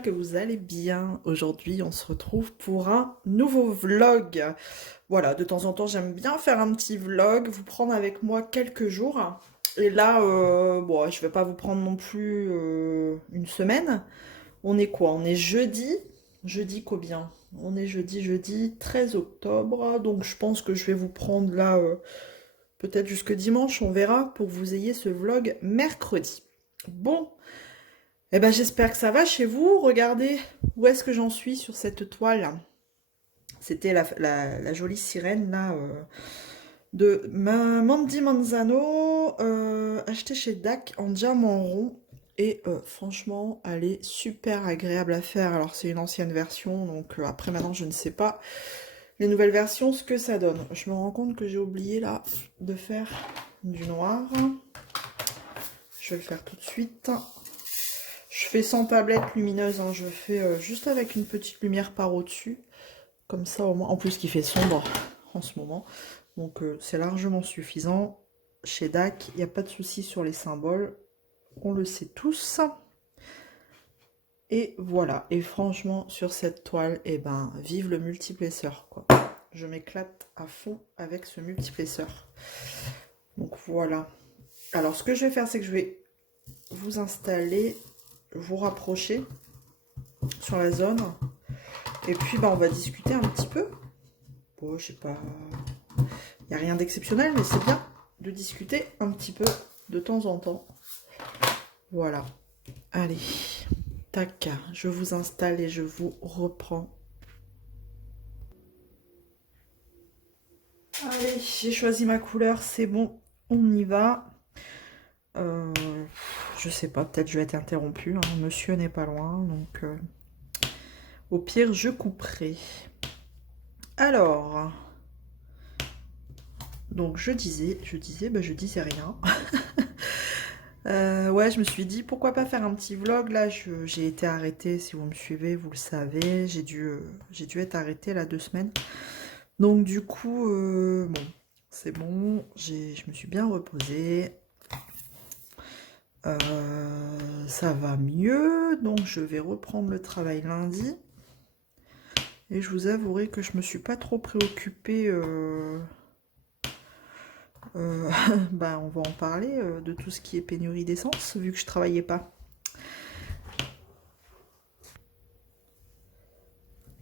j'espère que vous allez bien. Aujourd'hui, on se retrouve pour un nouveau vlog. Voilà, de temps en temps, j'aime bien faire un petit vlog, vous prendre avec moi quelques jours. Et là, bon, je vais pas vous prendre non plus une semaine. On est quoi? On est jeudi. Jeudi combien? On est jeudi 13 octobre. Donc je pense que je vais vous prendre là, peut-être jusque dimanche, on verra, pour que vous ayez ce vlog mercredi. Bon. Eh ben, j'espère que ça va chez vous. Regardez où est-ce que j'en suis sur cette toile. C'était la jolie sirène là de Mandy Manzano, achetée chez DAC en diamant rond. Et franchement, elle est super agréable à faire. Alors c'est une ancienne version, donc après maintenant je ne sais pas les nouvelles versions ce que ça donne. Je me rends compte que j'ai oublié là de faire du noir. Je vais le faire tout de suite. Je fais sans tablette lumineuse, hein. Je fais juste avec une petite lumière par au-dessus. Comme ça au moins, en plus qu'il fait sombre en ce moment. Donc c'est largement suffisant. Chez DAC, il n'y a pas de souci sur les symboles. On le sait tous. Et voilà. Et franchement, sur cette toile, eh ben, vive le multiplesseur, quoi. Je m'éclate à fond avec ce multiplesseur. Donc voilà. Alors ce que je vais faire, c'est que je vais vous installer, vous rapprocher sur la zone. Et puis bah, on va discuter un petit peu. Bon, je sais pas. Il n'y a rien d'exceptionnel, mais c'est bien de discuter un petit peu de temps en temps. Voilà. Allez. Tac. Je vous installe et je vous reprends. Allez, j'ai choisi ma couleur, c'est bon. On y va. Je sais pas, peut-être je vais être interrompue. Hein. Monsieur n'est pas loin, donc au pire, je couperai. Alors, donc je disais rien. Ouais, je me suis dit pourquoi pas faire un petit vlog. Là, j'ai été arrêtée. Si vous me suivez, vous le savez. J'ai dû être arrêtée là 2 semaines. Donc du coup, bon, c'est bon. Je me suis bien reposée. Ça va mieux. Donc je vais reprendre le travail lundi. Et je vous avouerai que je me suis pas trop préoccupée. Bah, on va en parler de tout ce qui est pénurie d'essence, vu que je travaillais pas.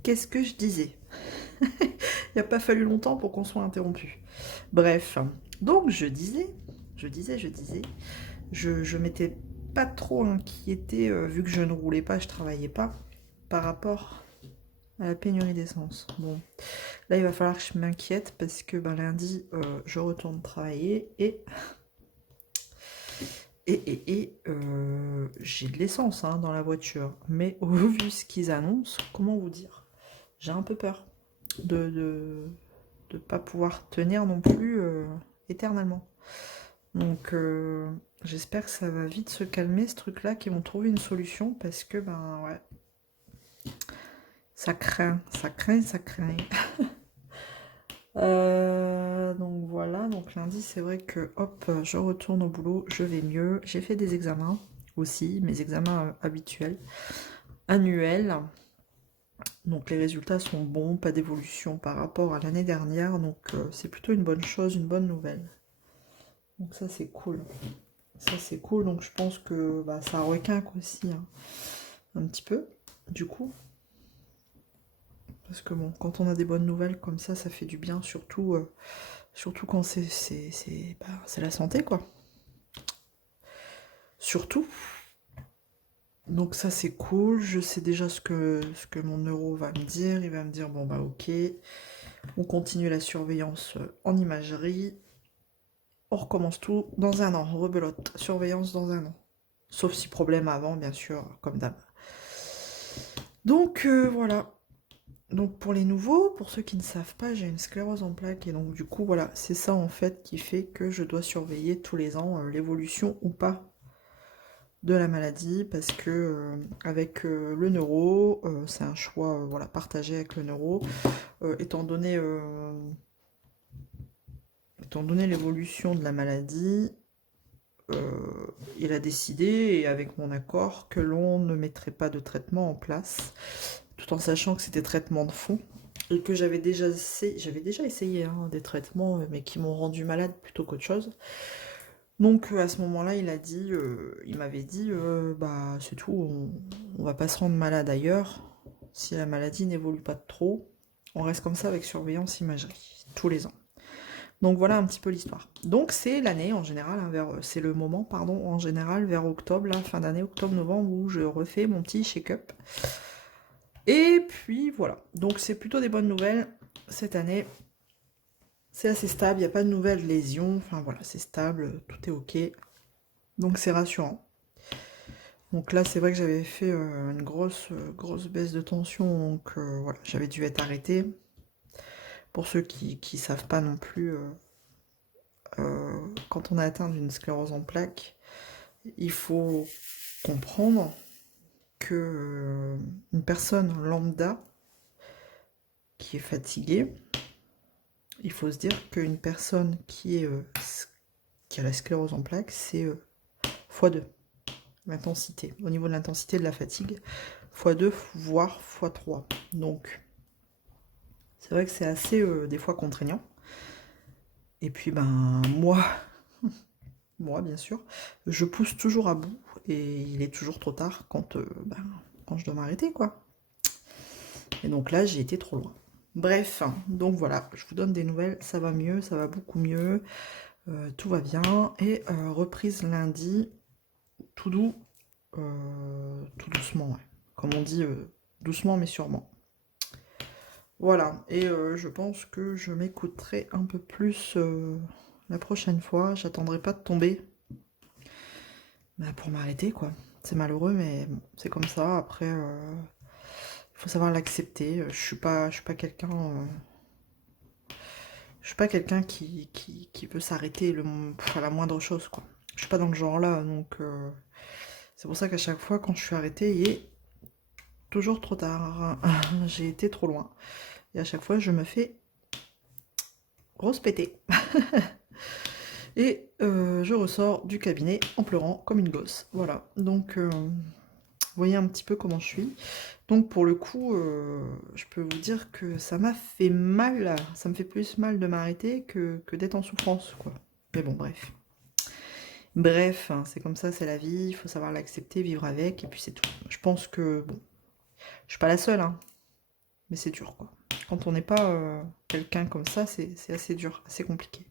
Qu'est-ce que je disais? Il n'a pas fallu longtemps pour qu'on soit interrompu. Bref, donc je disais, je m'étais pas trop inquiétée, vu que je ne roulais pas, je travaillais pas, par rapport à la pénurie d'essence. Bon, là il va falloir que je m'inquiète parce que ben, lundi, je retourne travailler et j'ai de l'essence hein, dans la voiture. Mais au vu ce qu'ils annoncent, comment vous dire? J'ai un peu peur de pas pouvoir tenir non plus éternellement. Donc j'espère que ça va vite se calmer ce truc là, qu'ils vont trouver une solution parce que ben ouais, ça craint. Donc voilà, donc lundi c'est vrai que hop, je retourne au boulot, je vais mieux. J'ai fait des examens aussi, mes examens habituels, annuels. Donc les résultats sont bons, pas d'évolution par rapport à l'année dernière, donc c'est plutôt une bonne chose, une bonne nouvelle. Donc ça c'est cool. Ça c'est cool, donc je pense que bah, ça requinque aussi hein, un petit peu, du coup. Parce que bon, quand on a des bonnes nouvelles comme ça fait du bien, surtout quand c'est la santé quoi. Surtout. Donc ça c'est cool, je sais déjà ce que mon neuro va me dire. Il va me dire bon bah ok, on continue la surveillance en imagerie. On recommence tout dans un an, rebelote, surveillance dans un an. Sauf si problème avant, bien sûr, comme d'hab. Donc voilà. Donc pour les nouveaux, pour ceux qui ne savent pas, j'ai une sclérose en plaques. Et donc du coup, voilà, c'est ça en fait qui fait que je dois surveiller tous les ans l'évolution ou pas de la maladie. Parce que avec le neuro, c'est un choix voilà, partagé avec le neuro. Étant donné l'évolution de la maladie, il a décidé, et avec mon accord, que l'on ne mettrait pas de traitement en place, tout en sachant que c'était traitement de fond, et que j'avais déjà essayé hein, des traitements, mais qui m'ont rendu malade plutôt qu'autre chose. Donc à ce moment-là, il m'avait dit, bah c'est tout, on va pas se rendre malade ailleurs, si la maladie n'évolue pas de trop, on reste comme ça avec surveillance imagerie, tous les ans. Donc voilà un petit peu l'histoire. Donc c'est l'année en général, hein, c'est le moment, pardon, en général vers octobre, là, fin d'année, octobre-novembre, où je refais mon petit shake-up. Et puis voilà, donc c'est plutôt des bonnes nouvelles cette année. C'est assez stable, il n'y a pas de nouvelles lésions, enfin voilà, c'est stable, tout est ok. Donc c'est rassurant. Donc là c'est vrai que j'avais fait une grosse baisse de tension, donc voilà, j'avais dû être arrêtée. Pour ceux qui ne savent pas non plus, quand on a atteint d'une sclérose en plaques, il faut comprendre que une personne lambda qui est fatiguée, il faut se dire qu'une personne qui a la sclérose en plaques, c'est x2 l'intensité. Au niveau de l'intensité de la fatigue, x2 voire x3. Donc c'est vrai que c'est assez des fois contraignant. Et puis ben moi bien sûr, je pousse toujours à bout et il est toujours trop tard quand je dois m'arrêter quoi. Et donc là j'ai été trop loin. Bref, donc voilà, je vous donne des nouvelles, ça va mieux, ça va beaucoup mieux, tout va bien. Et reprise lundi, tout doux, tout doucement, ouais. Comme on dit, doucement mais sûrement. Voilà, et je pense que je m'écouterai un peu plus la prochaine fois, j'attendrai pas de tomber pour m'arrêter quoi. C'est malheureux mais bon, c'est comme ça, après il faut savoir l'accepter, je suis pas quelqu'un qui veut s'arrêter à la moindre chose quoi. Je suis pas dans le genre là, donc c'est pour ça qu'à chaque fois quand je suis arrêtée, il est toujours trop tard. J'ai été trop loin. Et à chaque fois je me fais grosse péter. Et je ressors du cabinet en pleurant comme une gosse. Voilà, donc vous voyez un petit peu comment je suis. Donc pour le coup, je peux vous dire que ça m'a fait mal, ça me fait plus mal de m'arrêter que d'être en souffrance, quoi. Mais bon, bref. Bref, hein, c'est comme ça, c'est la vie, il faut savoir l'accepter, vivre avec, et puis c'est tout. Je pense que, bon, je suis pas la seule, hein, mais c'est dur, quoi. Quand on n'est pas quelqu'un comme ça, c'est assez dur, assez compliqué.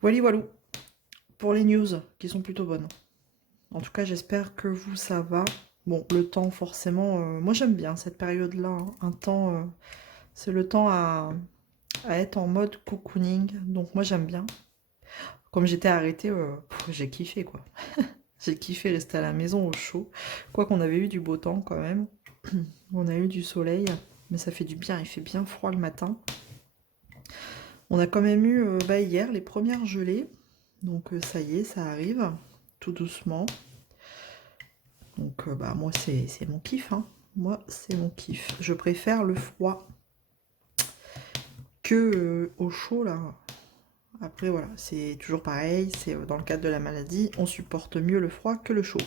Voilà, voilà, pour les news, qui sont plutôt bonnes. En tout cas, j'espère que vous, ça va. Bon, le temps, forcément, moi j'aime bien cette période-là, hein. Un temps, c'est le temps à être en mode cocooning, donc moi j'aime bien. Comme j'étais arrêtée, j'ai kiffé, quoi. J'ai kiffé rester à la maison au chaud. Quoi qu'on avait eu du beau temps, quand même. On a eu du soleil, mais ça fait du bien, il fait bien froid le matin. On a quand même eu, hier, les premières gelées. Donc ça y est, ça arrive, tout doucement. Donc moi c'est mon kiff, hein. Moi c'est mon kiff. Je préfère le froid que au chaud là. Après voilà, c'est toujours pareil, c'est dans le cadre de la maladie, on supporte mieux le froid que le chaud.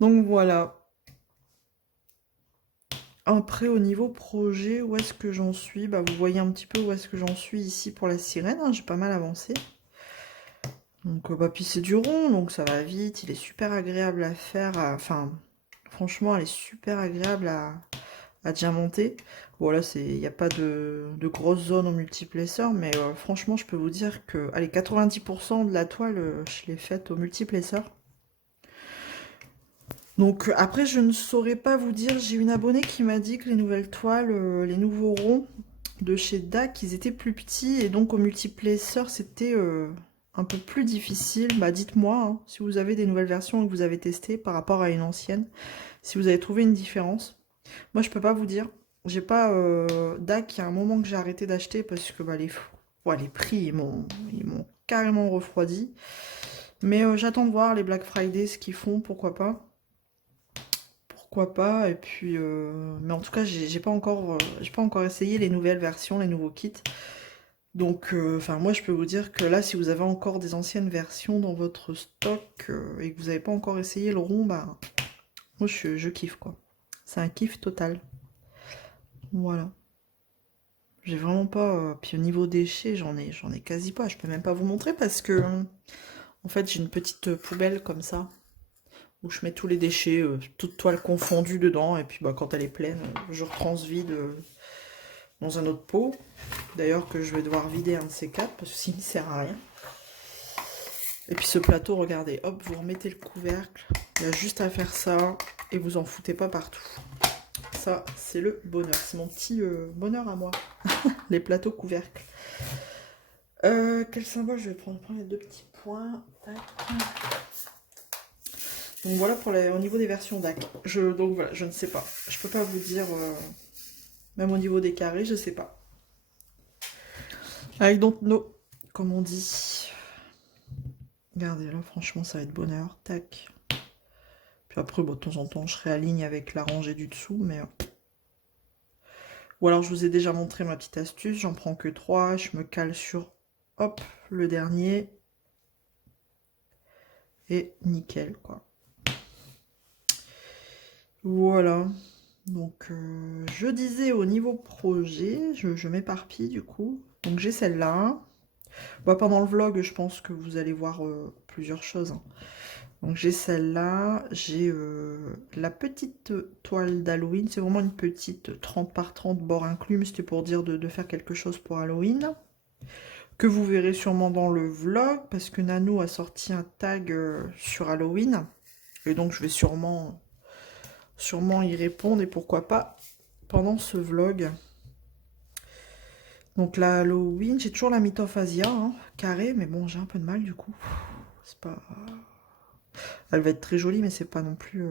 Donc voilà. Après au niveau projet, où est-ce que j'en suis? Bah vous voyez un petit peu où est-ce que j'en suis ici pour la sirène, hein. J'ai pas mal avancé. Donc puis c'est du rond, donc ça va vite, il est super agréable à faire, enfin franchement elle est super agréable à diamanter. Voilà, il n'y a pas de grosses zones au multiplesseur, mais franchement, je peux vous dire que allez, 90% de la toile, je l'ai faite au multiplesseur. Donc après, je ne saurais pas vous dire, j'ai une abonnée qui m'a dit que les nouvelles toiles, les nouveaux ronds de chez DAC, ils étaient plus petits, et donc au multiplesseur, c'était un peu plus difficile. Bah dites-moi, hein, si vous avez des nouvelles versions et que vous avez testé par rapport à une ancienne, si vous avez trouvé une différence. Moi, je peux pas vous dire. J'ai pas DAC, il y a un moment que j'ai arrêté d'acheter parce que les prix, ils m'ont carrément refroidi. Mais j'attends de voir les Black Friday, ce qu'ils font, pourquoi pas. Pourquoi pas, et puis... mais en tout cas, j'ai pas encore essayé les nouvelles versions, les nouveaux kits. Donc, enfin, moi, je peux vous dire que là, si vous avez encore des anciennes versions dans votre stock et que vous n'avez pas encore essayé le rond, bah, moi, je kiffe, quoi. C'est un kiff total. Voilà. J'ai vraiment pas... puis au niveau déchets, j'en ai quasi pas. Je peux même pas vous montrer parce que, en fait, j'ai une petite poubelle comme ça, où je mets tous les déchets, toute toile confondue dedans, et puis bah, quand elle est pleine, je retransvide dans un autre pot. D'ailleurs, que je vais devoir vider un de ces quatre, parce que sinon, il sert à rien. Et puis ce plateau, regardez, hop, vous remettez le couvercle. Il y a juste à faire ça, et vous en foutez pas partout. Ça, c'est le bonheur. C'est mon petit bonheur à moi. Les plateaux couvercles. Quel symbole je vais prendre les deux petits points. Tac. Donc voilà pour au niveau des versions DAC. Donc voilà, je ne sais pas. Je peux pas vous dire, même au niveau des carrés, je sais pas. Avec don't know, comme on dit. Regardez là, franchement, ça va être bonheur. Tac. Puis après, bon, de temps en temps, je réaligne avec la rangée du dessous, mais... Ou alors, je vous ai déjà montré ma petite astuce. J'en prends que 3. Je me cale sur, hop, le dernier. Et nickel, quoi. Voilà. Donc, je disais au niveau projet, je m'éparpille du coup. Donc, j'ai celle-là. Bah, pendant le vlog, je pense que vous allez voir plusieurs choses. Hein. Donc, j'ai celle-là. J'ai la petite toile d'Halloween. C'est vraiment une petite 30 par 30 bord inclus. Mais c'était pour dire de faire quelque chose pour Halloween. Que vous verrez sûrement dans le vlog. Parce que Nano a sorti un tag sur Halloween. Et donc, je vais sûrement y répondre. Et pourquoi pas pendant ce vlog. Donc la Halloween, j'ai toujours la Mythophasia, hein, carré, mais bon, j'ai un peu de mal du coup. C'est pas... Elle va être très jolie, mais c'est pas non plus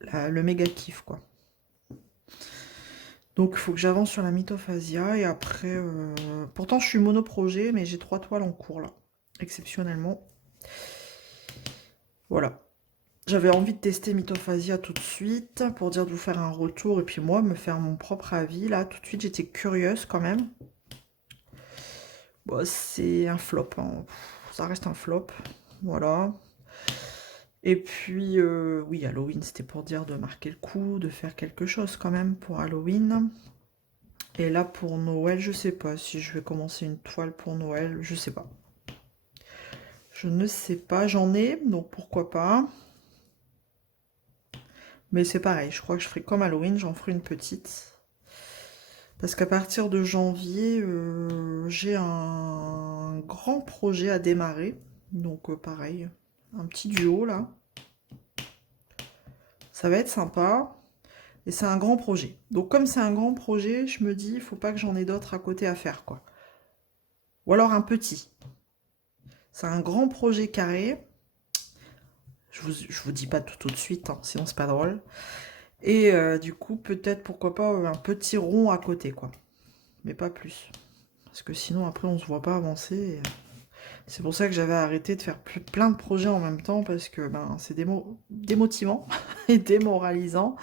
le méga kiff, quoi. Donc il faut que j'avance sur la Mythophasia, et après... Pourtant, je suis monoprojet, mais j'ai 3 toiles en cours, là, exceptionnellement. Voilà. J'avais envie de tester Mythophasia tout de suite, pour dire de vous faire un retour, et puis moi, me faire mon propre avis. Là, tout de suite, j'étais curieuse, quand même. Bon, c'est un flop, hein. Ça reste un flop, voilà. Et puis, oui, Halloween, c'était pour dire de marquer le coup, de faire quelque chose quand même pour Halloween. Et là, pour Noël, je sais pas si je vais commencer une toile pour Noël, je sais pas. Je ne sais pas, j'en ai, donc pourquoi pas. Mais c'est pareil, je crois que je ferai comme Halloween, j'en ferai une petite. Parce qu'à partir de janvier, j'ai un grand projet à démarrer. Donc pareil, un petit duo là. Ça va être sympa. Et c'est un grand projet. Donc comme c'est un grand projet, je me dis, il faut pas que j'en ai d'autres à côté à faire, quoi. Ou alors un petit. C'est un grand projet carré. Je vous dis pas tout de suite, hein, sinon c'est pas drôle. Et du coup, peut-être, pourquoi pas, un petit rond à côté, quoi. Mais pas plus. Parce que sinon, après, on se voit pas avancer. C'est pour ça que j'avais arrêté de faire plein de projets en même temps, parce que ben, c'est démotivant et démoralisant.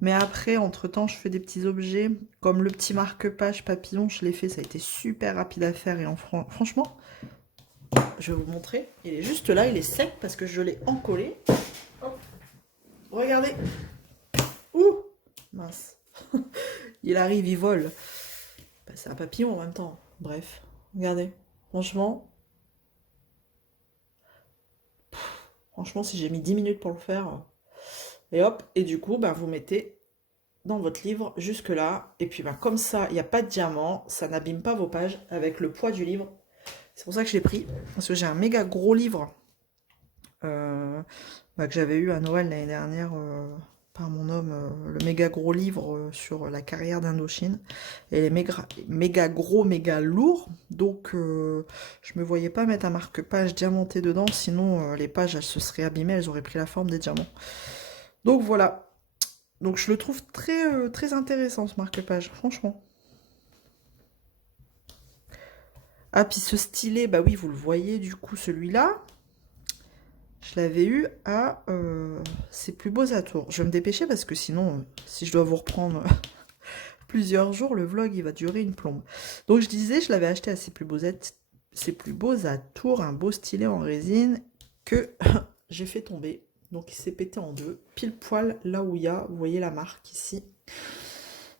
Mais après, entre-temps, je fais des petits objets, comme le petit marque-page papillon, je l'ai fait, ça a été super rapide à faire, et franchement, je vais vous montrer, il est juste là, il est sec, parce que je l'ai encollé. Hop. Regardez. Ouh, mince. Il arrive, il vole. Bah, c'est un papillon en même temps, bref. Regardez, franchement, si j'ai mis 10 minutes pour le faire, et hop, et du coup, bah, vous mettez dans votre livre jusque là, et puis bah, comme ça il n'y a pas de diamant, ça n'abîme pas vos pages avec le poids du livre. C'est pour ça que je l'ai pris, parce que j'ai un méga gros livre que j'avais eu à Noël l'année dernière par mon homme, le méga gros livre sur la carrière d'Indochine, et les méga gros, méga lourd, donc je me voyais pas mettre un marque-page diamanté dedans, sinon les pages elles se seraient abîmées, elles auraient pris la forme des diamants. Donc voilà. Donc je le trouve très, très intéressant, ce marque-page, franchement. Ah, puis ce stylet, bah oui, vous le voyez, du coup, celui-là, je l'avais eu à ses plus beaux atours. Je vais me dépêcher parce que sinon, si je dois vous reprendre plusieurs jours, le vlog il va durer une plombe. Donc je disais, je l'avais acheté à ses plus beaux atours, un beau stylet en résine que j'ai fait tomber. Donc il s'est pété en deux, pile poil là où il y a, vous voyez la marque ici.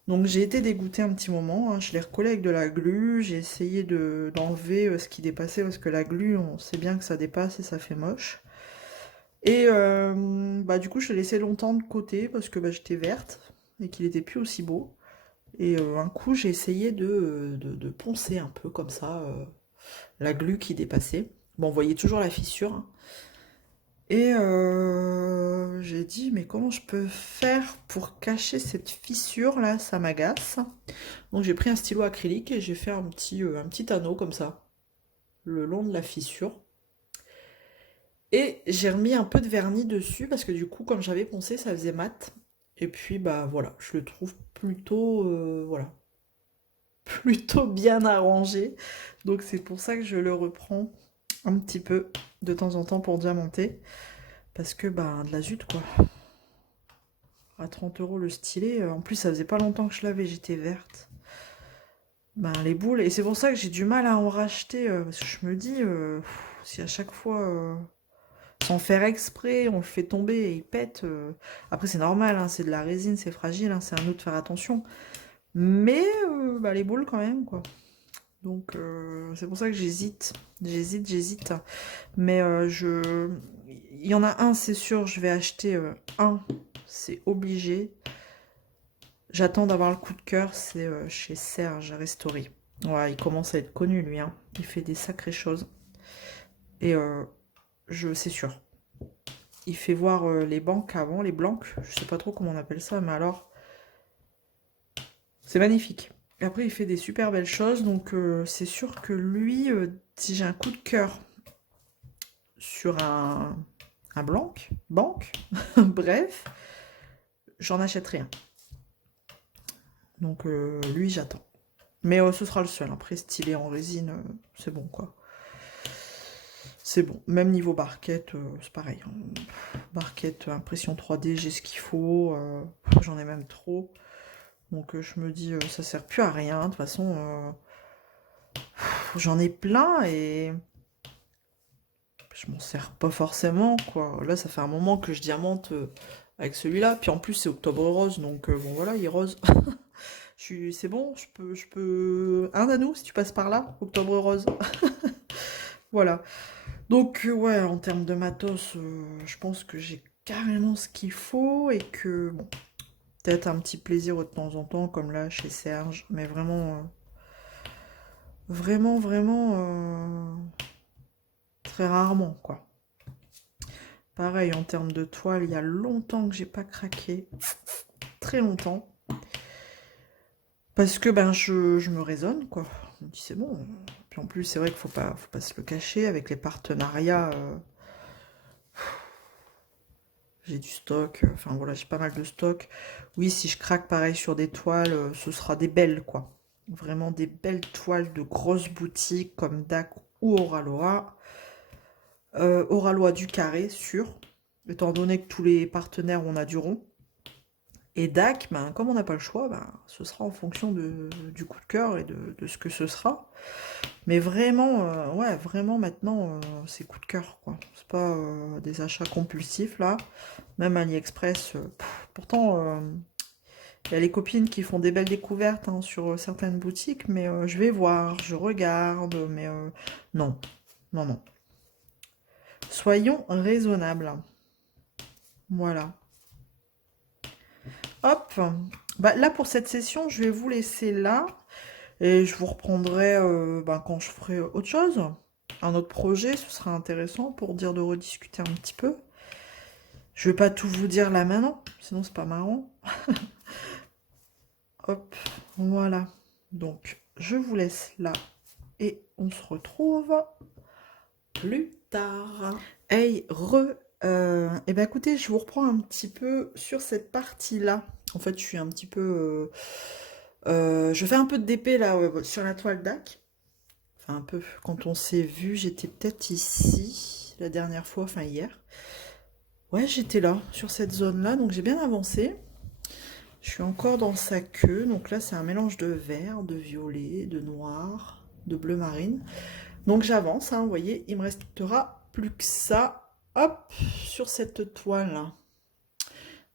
Donc j'ai été dégoûtée un petit moment, hein. Je l'ai recollé avec de la glu, j'ai essayé d'enlever ce qui dépassait parce que la glu, on sait bien que ça dépasse et ça fait moche. Et bah, du coup je l'ai laissé longtemps de côté parce que bah, j'étais verte et qu'il était plus aussi beau. Et un coup j'ai essayé de poncer un peu comme ça la glu qui dépassait. Bon, on voyait toujours la fissure, hein. Et j'ai dit, mais comment je peux faire pour cacher cette fissure là, ça m'agace. Donc j'ai pris un stylo acrylique et j'ai fait un petit anneau comme ça, le long de la fissure. Et j'ai remis un peu de vernis dessus parce que du coup, comme j'avais poncé, ça faisait mat. Et puis bah voilà, je le trouve plutôt, voilà, plutôt bien arrangé. Donc c'est pour ça que je le reprends un petit peu de temps en temps pour diamanter. Parce que bah de la zut quoi. À 30 € le stylet. En plus, ça faisait pas longtemps que je l'avais, j'étais verte. Ben, les boules. Et c'est pour ça que j'ai du mal à en racheter. Parce que je me dis, si à chaque fois, sans faire exprès, on le fait tomber et il pète. Après, c'est normal, hein, c'est de la résine, c'est fragile, hein, c'est à nous de faire attention. Mais bah, les boules quand même, quoi. Donc, c'est pour ça que j'hésite. J'hésite. Mais il y en a un, c'est sûr, je vais acheter un. C'est obligé. J'attends d'avoir le coup de cœur, c'est chez Serge Restori. Ouais, il commence à être connu lui, hein. Il fait des sacrées choses. Et c'est sûr. Il fait voir les banques avant, les blancs. Je sais pas trop comment on appelle ça, mais alors, c'est magnifique. Et après, il fait des super belles choses, donc c'est sûr que lui, si j'ai un coup de cœur sur un blanc, banque, bref, j'en achèterai un. Donc lui, j'attends. Mais ce sera le seul. Après, stylé en résine, c'est bon, quoi. C'est bon. Même niveau barquette, c'est pareil, hein. Barquette, impression 3D, j'ai ce qu'il faut. J'en ai même trop. Donc je me dis, ça sert plus à rien. De toute façon, j'en ai plein et je m'en sers pas forcément, quoi. Là, ça fait un moment que je diamante avec celui-là. Puis en plus, c'est octobre rose, donc bon, voilà, il est rose. C'est bon, je peux... Un anneau, si tu passes par là, octobre rose. Voilà. Donc, ouais, en termes de matos, je pense que j'ai carrément ce qu'il faut et que, bon, peut-être un petit plaisir de temps en temps, comme là, chez Serge, mais vraiment, très rarement, quoi. Pareil, en termes de toile, il y a longtemps que j'ai pas craqué. Très longtemps. Parce que, ben, je me raisonne, quoi. Je me dis, c'est bon. Puis en plus, c'est vrai qu'il faut pas se le cacher, avec les partenariats... j'ai du stock, enfin voilà, j'ai pas mal de stock. Oui, si je craque pareil sur des toiles, ce sera des belles, quoi. Vraiment des belles toiles de grosses boutiques comme DAC ou Oraloa. Oraloa du carré, sûr. Étant donné que tous les partenaires, on a du rond. Et DAC, ben, comme on n'a pas le choix, ben, ce sera en fonction du coup de cœur et de ce que ce sera. Mais vraiment, ouais, vraiment maintenant, c'est coup de cœur, quoi. C'est pas des achats compulsifs, là. Même AliExpress, pourtant, il y a les copines qui font des belles découvertes, hein, sur certaines boutiques, mais je vais voir, je regarde, mais non, non, non. Soyons raisonnables. Voilà. Hop. Bah, là, pour cette session, je vais vous laisser là. Et je vous reprendrai ben, quand je ferai autre chose. Un autre projet, ce sera intéressant pour dire de rediscuter un petit peu. Je vais pas tout vous dire là maintenant, sinon c'est pas marrant. Hop, voilà. Donc, je vous laisse là. Et on se retrouve plus tard. Hey, eh ben écoutez, je vous reprends un petit peu sur cette partie-là. En fait, je suis un petit peu... je fais un peu de DP là sur la toile DAC. Enfin, un peu. Quand on s'est vu, j'étais peut-être ici la dernière fois, enfin hier. Ouais, j'étais là, sur cette zone-là, donc j'ai bien avancé. Je suis encore dans sa queue. Donc là, c'est un mélange de vert, de violet, de noir, de bleu marine. Donc j'avance, hein, vous voyez, il me restera plus que ça. Hop, sur cette toile.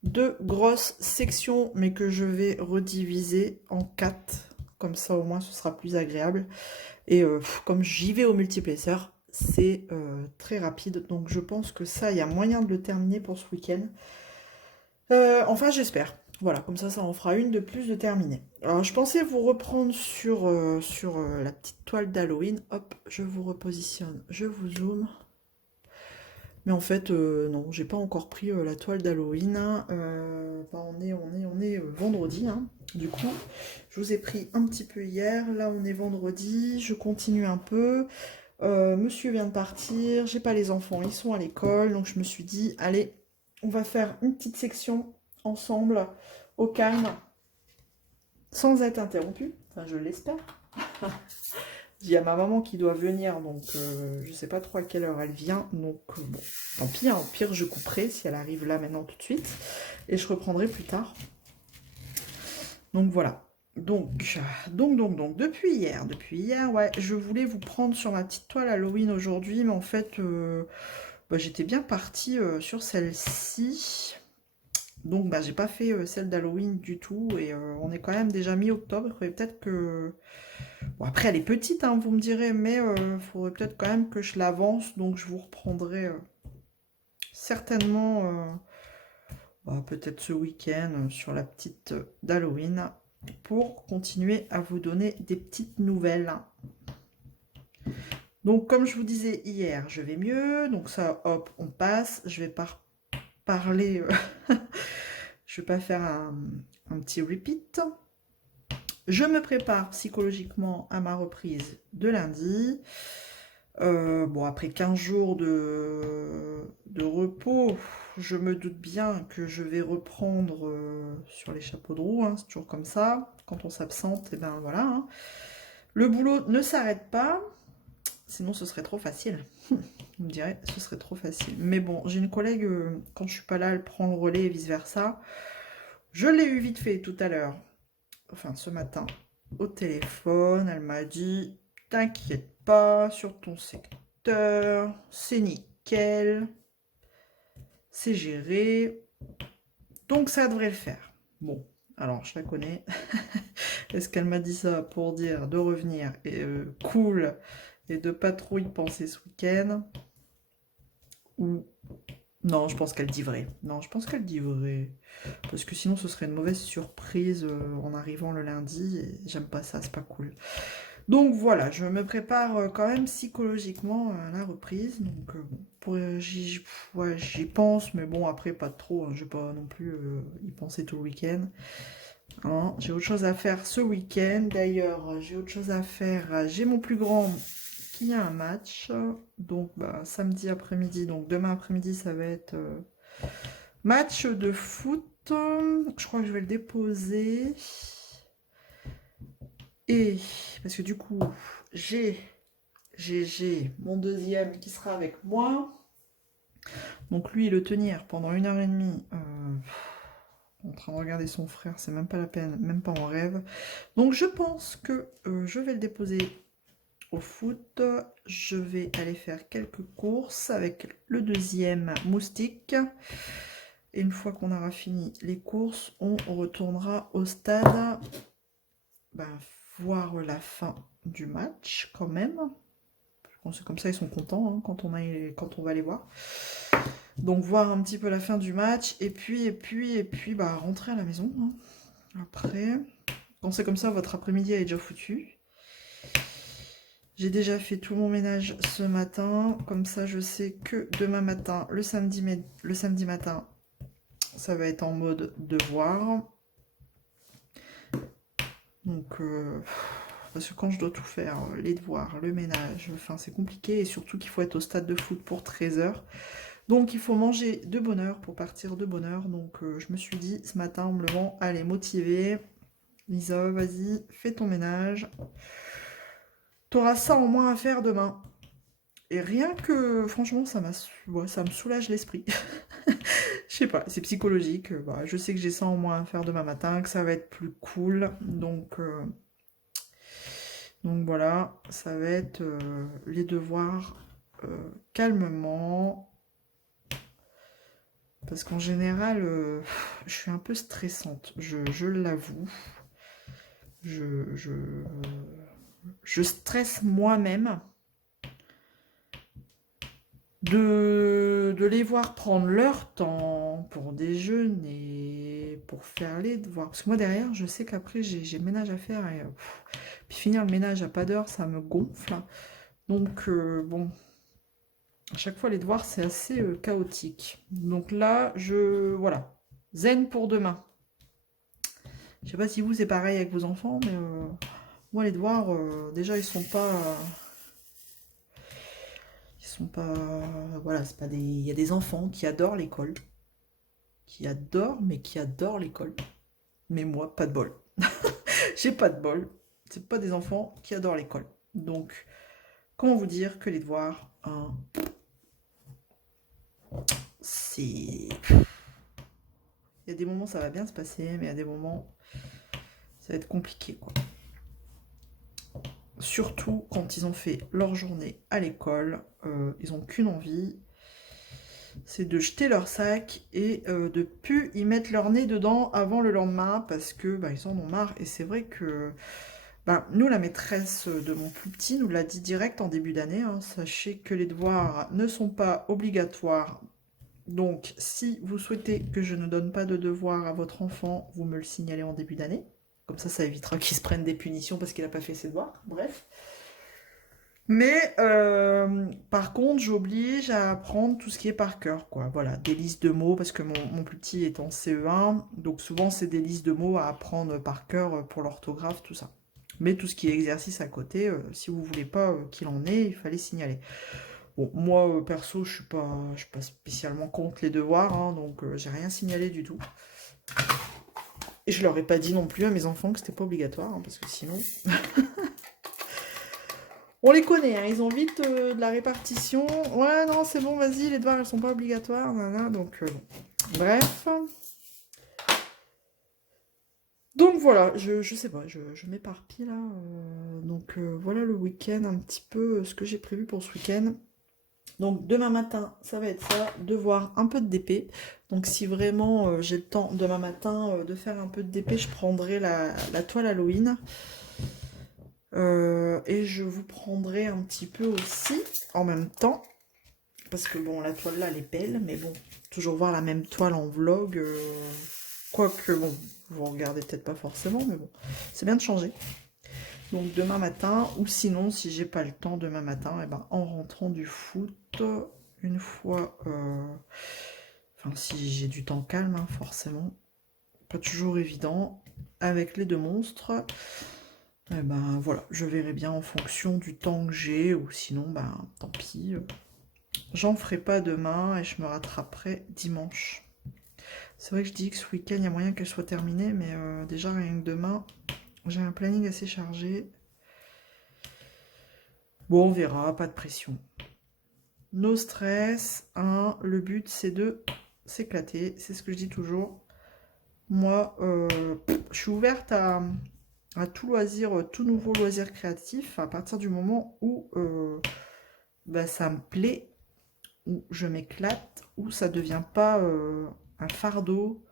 Deux grosses sections, mais que je vais rediviser en 4. Comme ça, au moins, ce sera plus agréable. Et comme j'y vais au multiplesseur, c'est très rapide. Donc je pense que ça, il y a moyen de le terminer pour ce week-end. Enfin, j'espère. Voilà, comme ça en fera une de plus de terminée. Alors, je pensais vous reprendre sur, la petite toile d'Halloween. Hop, je vous repositionne, je vous zoome. Mais en fait, non, j'ai pas encore pris la toile d'Halloween. On est vendredi, hein. Du coup, je vous ai pris un petit peu hier. Là, on est vendredi. Je continue un peu. Monsieur vient de partir. J'ai pas les enfants, ils sont à l'école. Donc, je me suis dit, allez, on va faire une petite section ensemble, au calme, sans être interrompu. Enfin, je l'espère. Il y a ma maman qui doit venir, donc je sais pas trop à quelle heure elle vient. Donc bon, tant pis, hein, au pire je couperai si elle arrive là maintenant tout de suite. Et je reprendrai plus tard. Donc voilà. Donc, depuis hier, ouais, je voulais vous prendre sur ma petite toile Halloween aujourd'hui, mais en fait, j'étais bien partie sur celle-ci. Donc, j'ai pas fait celle d'Halloween du tout, et on est quand même déjà mi-octobre. Il faudrait peut-être que... Bon, après, elle est petite, hein, vous me direz, mais il faudrait peut-être quand même que je l'avance, donc je vous reprendrai certainement, peut-être ce week-end, sur la petite d'Halloween, pour continuer à vous donner des petites nouvelles. Donc, comme je vous disais hier, je vais mieux, donc ça, hop, on passe. Je vais pas parler, je vais pas faire un petit repeat. Je me prépare psychologiquement à ma reprise de lundi. Après 15 jours de repos, je me doute bien que je vais reprendre sur les chapeaux de roue, hein, c'est toujours comme ça. Quand on s'absente, et ben voilà. Hein. Le boulot ne s'arrête pas, sinon ce serait trop facile. Vous me direz, ce serait trop facile. Mais bon, j'ai une collègue, quand je suis pas là, elle prend le relais et vice-versa. Je l'ai eu vite fait tout à l'heure, enfin ce matin, au téléphone. Elle m'a dit, t'inquiète pas sur ton secteur, c'est nickel, c'est géré, donc ça devrait le faire. Bon, alors je la connais. Est-ce qu'elle m'a dit ça pour dire de revenir et cool et de pas trop y penser ce week-end? Ou non, je pense qu'elle dit vrai. Non, je pense qu'elle dit vrai. Parce que sinon, ce serait une mauvaise surprise en arrivant le lundi. Et j'aime pas ça, c'est pas cool. Donc voilà, je me prépare quand même psychologiquement à la reprise. Donc j'y pense, mais bon, après, pas trop. Hein, je vais pas non plus y penser tout le week-end. Hein, j'ai autre chose à faire ce week-end. D'ailleurs, j'ai autre chose à faire. J'ai mon plus grand qui a un match. Donc samedi après-midi, donc demain après-midi, ça va être match de foot. Je crois que je vais le déposer. Et parce que du coup, j'ai mon deuxième qui sera avec moi. Donc lui, le tenir pendant 1h30, en train de regarder son frère, c'est même pas la peine, même pas en rêve. Donc je pense que je vais le déposer au foot. Je vais aller faire quelques courses avec le deuxième moustique. Et une fois qu'on aura fini les courses, on retournera au stade. Voir la fin du match quand même. C'est comme ça, ils sont contents hein, quand on va les voir. Donc voir un petit peu la fin du match et puis rentrer à la maison. Hein. Après, quand c'est comme ça, votre après-midi est déjà foutu. J'ai déjà fait tout mon ménage ce matin. Comme ça, je sais que demain matin, le samedi matin, ça va être en mode devoir. Donc, parce que quand je dois tout faire, les devoirs, le ménage, enfin c'est compliqué. Et surtout qu'il faut être au stade de foot pour 13h. Donc il faut manger de bonne heure pour partir de bonne heure. Donc je me suis dit ce matin en me levant, allez, motivée. Lisa, vas-y, fais ton ménage. T'auras ça en moins à faire demain. Et rien que, franchement, ouais, ça me soulage l'esprit. Je sais pas, c'est psychologique. Bah, je sais que j'ai ça en moins à faire demain matin, que ça va être plus cool. Donc voilà, ça va être les devoirs calmement. Parce qu'en général, je suis un peu stressante, je l'avoue. Je, je, je stresse moi-même de les voir prendre leur temps pour déjeuner, pour faire les devoirs. Parce que moi, derrière, je sais qu'après, j'ai le ménage à faire. Et, puis finir le ménage à pas d'heure, ça me gonfle. Donc, bon, à chaque fois, les devoirs, c'est assez chaotique. Donc là, voilà. Zen pour demain. Je sais pas si vous, c'est pareil avec vos enfants, mais moi, les devoirs, déjà, ils sont pas... Ils sont pas... Voilà, c'est pas des... Il y a des enfants qui adorent l'école. Qui adorent, mais qui adorent l'école. Mais moi, pas de bol. J'ai pas de bol. C'est pas des enfants qui adorent l'école. Donc, comment vous dire que les devoirs, hein, c'est... Il y a des moments, ça va bien se passer, mais il y a des moments, ça va être compliqué, quoi. Surtout quand ils ont fait leur journée à l'école, ils n'ont qu'une envie, c'est de jeter leur sac et de plus y mettre leur nez dedans avant le lendemain parce que bah, ils en ont marre. Et c'est vrai que bah, nous, la maîtresse de mon plus petit nous l'a dit direct en début d'année, hein, sachez que les devoirs ne sont pas obligatoires. Donc, si vous souhaitez que je ne donne pas de devoirs à votre enfant, vous me le signalez en début d'année. Comme ça évitera qu'il se prenne des punitions parce qu'il n'a pas fait ses devoirs. Bref. Mais par contre, j'oblige à apprendre tout ce qui est par cœur, quoi. Voilà, des listes de mots, parce que mon plus petit est en CE1, donc souvent c'est des listes de mots à apprendre par cœur pour l'orthographe, tout ça. Mais tout ce qui est exercice à côté, si vous voulez pas qu'il en ait, il fallait signaler. Bon, moi perso, je suis pas spécialement contre les devoirs, hein, donc j'ai rien signalé du tout. Et je leur ai pas dit non plus à mes enfants que c'était pas obligatoire, hein, parce que sinon. On les connaît, hein, ils ont vite de la répartition. Ouais, non, c'est bon, vas-y, les devoirs, elles sont pas obligatoires. Donc, bref. Donc voilà, je sais pas, je m'éparpille là. Donc voilà le week-end, un petit peu ce que j'ai prévu pour ce week-end. Donc demain matin, ça va être ça, devoir un peu de DP. Donc si vraiment j'ai le temps demain matin de faire un peu de DP, je prendrai la toile Halloween. Et je vous prendrai un petit peu aussi en même temps. Parce que bon, la toile là, elle est belle. Mais bon, toujours voir la même toile en vlog. Quoique, bon, vous regardez peut-être pas forcément. Mais bon, c'est bien de changer. Donc demain matin. Ou sinon, si j'ai pas le temps demain matin, et ben, en rentrant du foot, une fois... Enfin, si j'ai du temps calme, hein, forcément. Pas toujours évident. Avec les deux monstres... Et ben voilà, je verrai bien en fonction du temps que j'ai, ou sinon, ben tant pis. J'en ferai pas demain et je me rattraperai dimanche. C'est vrai que je dis que ce week-end, il y a moyen qu'elle soit terminée, mais déjà rien que demain, j'ai un planning assez chargé. Bon, on verra, pas de pression. No stress, hein, le but c'est de s'éclater, c'est ce que je dis toujours. Moi, je suis ouverte à tout loisir, tout nouveau loisir créatif à partir du moment où bah, ça me plaît, où je m'éclate, où ça devient pas un fardeau,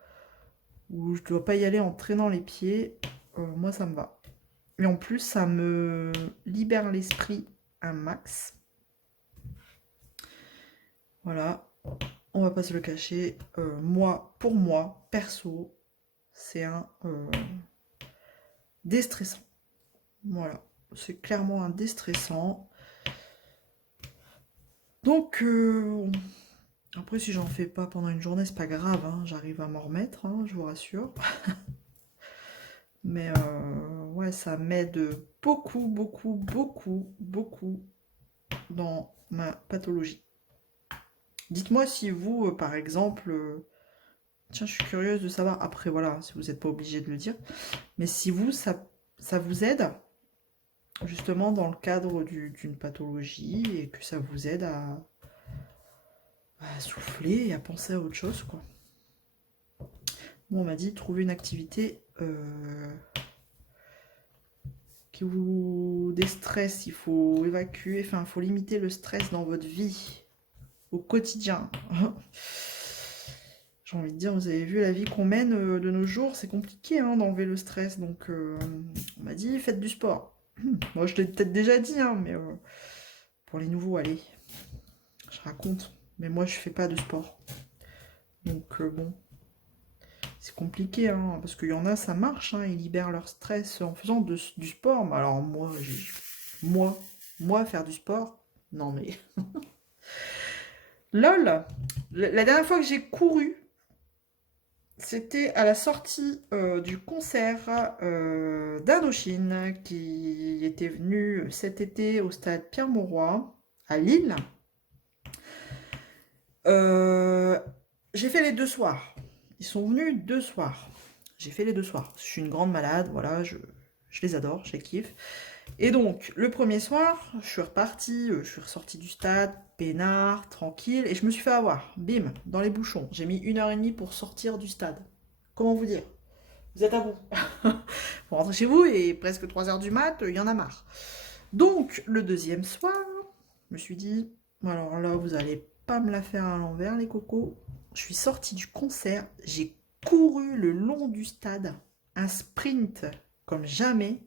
où je dois pas y aller en traînant les pieds. Moi, ça me va. Et en plus, ça me libère l'esprit un max. Voilà, on va pas se le cacher. Moi, pour moi, perso, c'est un déstressant. Voilà, c'est clairement un déstressant. Donc, après, si j'en fais pas pendant une journée, c'est pas grave, hein, j'arrive à m'en remettre, hein, je vous rassure. Mais ouais, ça m'aide beaucoup, beaucoup, beaucoup, beaucoup dans ma pathologie. Dites-moi si vous, par exemple, tiens, je suis curieuse de savoir, après voilà, si vous n'êtes pas obligé de le dire, mais si vous, ça vous aide justement dans le cadre d'une pathologie et que ça vous aide à souffler et à penser à autre chose, quoi. Bon, on m'a dit trouver une activité qui vous déstresse, il faut évacuer, enfin, il faut limiter le stress dans votre vie, au quotidien. J'ai envie de dire, vous avez vu la vie qu'on mène de nos jours, c'est compliqué hein, d'enlever le stress, donc on m'a dit faites du sport. Moi je l'ai peut-être déjà dit, hein, mais pour les nouveaux, allez, je raconte, mais moi je fais pas de sport. Donc bon, c'est compliqué, hein, parce qu'il y en a, ça marche, hein, ils libèrent leur stress en faisant du sport, mais alors moi, faire du sport, non mais... LOL, la dernière fois que j'ai couru, c'était à la sortie du concert d'Indochine qui était venu cet été au stade Pierre-Mauroy à Lille. J'ai fait les 2 soirs. Ils sont venus 2 soirs. J'ai fait les 2 soirs. Je suis une grande malade, voilà, je les adore, je les kiffe. Et donc, le premier soir, je suis repartie, je suis ressortie du stade, peinard, tranquille, et je me suis fait avoir. Bim, dans les bouchons. J'ai mis 1h30 pour sortir du stade. Comment vous dire? Vous êtes à bout. Vous rentrez chez vous et presque 3h du mat, il y en a marre. Donc, le deuxième soir, je me suis dit, alors là, vous allez pas me la faire à l'envers, les cocos. Je suis sortie du concert, j'ai couru le long du stade, un sprint comme jamais,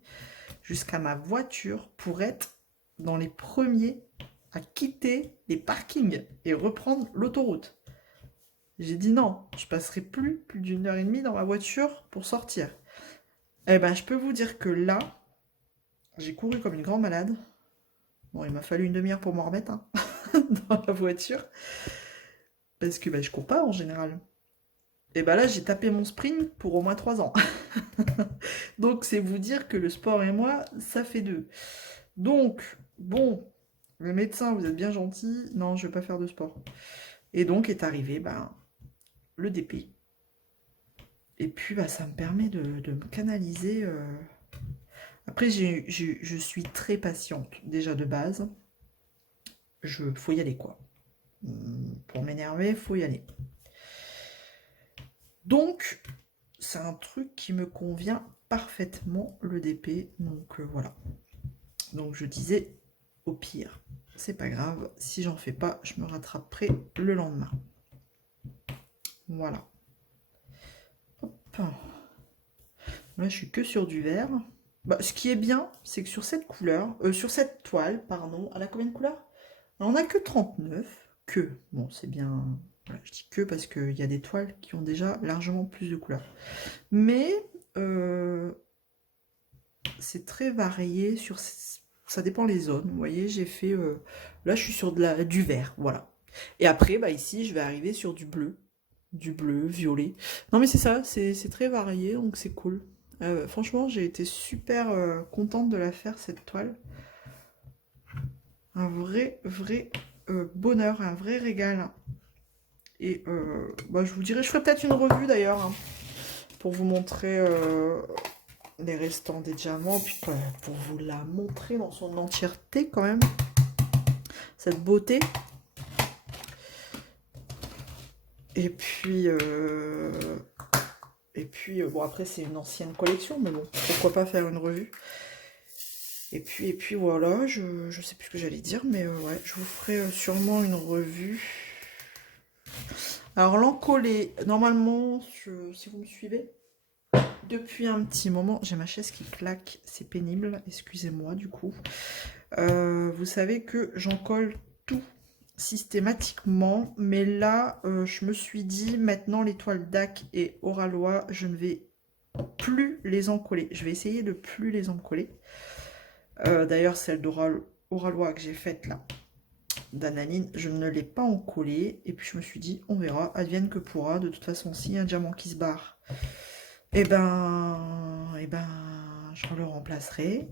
jusqu'à ma voiture pour être dans les premiers à quitter les parkings et reprendre l'autoroute. J'ai dit non, je passerai plus d'1h30 dans ma voiture pour sortir. Eh ben, je peux vous dire que là, j'ai couru comme une grande malade. Bon, il m'a fallu une demi-heure pour m'en remettre hein, dans la voiture. Parce que ben, je cours pas en général. Et ben là, j'ai tapé mon sprint pour au moins 3 ans. Donc, c'est vous dire que le sport et moi, ça fait 2. Donc, bon, le médecin, vous êtes bien gentil. Non, je vais pas faire de sport. Et donc est arrivé ben, le DP. Et puis, bah, ça me permet de me canaliser. Après, je suis très patiente, déjà de base. Faut y aller, quoi. Pour m'énerver, faut y aller. Donc, c'est un truc qui me convient parfaitement, le DP. Donc, voilà. Donc, je disais, au pire, c'est pas grave. Si j'en fais pas, je me rattraperai le lendemain. Voilà. Hop. Là, je suis que sur du vert. Bah, ce qui est bien, c'est que sur cette couleur, sur cette toile, pardon, elle a combien de couleurs? On n'a que 39. Que, bon, c'est bien. Voilà, je dis que parce qu'il y a des toiles qui ont déjà largement plus de couleurs. Mais c'est très varié sur. Ça dépend les zones. Vous voyez, j'ai fait. Là, je suis sur du vert, voilà. Et après, bah, ici, je vais arriver sur du bleu. Du bleu, violet. Non, mais c'est ça, c'est très varié, donc c'est cool. Franchement, j'ai été super contente de la faire, cette toile. Un vrai bonheur, un vrai régal. Et bah, je vous dirai, je ferai peut-être une revue d'ailleurs, hein, pour vous montrer les restants des diamants, puis pour vous la montrer dans son entièreté quand même. Cette beauté. Et puis, bon, après, c'est une ancienne collection, mais bon, pourquoi pas faire une revue. Et puis voilà, je sais plus ce que j'allais dire, mais ouais, je vous ferai sûrement une revue. Alors, l'encollé, normalement, si vous me suivez, depuis un petit moment, j'ai ma chaise qui claque, c'est pénible, excusez-moi du coup. Vous savez que j'en colle tout systématiquement, mais là, je me suis dit, maintenant, les toiles DAC et Oralois, je ne vais plus les encoller. Je vais essayer de plus les encoller. D'ailleurs, celle d'Oralois que j'ai faite là, d'Analine, je ne l'ai pas encollée. Et puis je me suis dit, on verra, advienne que pourra. De toute façon, s'il y a un diamant qui se barre, eh ben, je le remplacerai.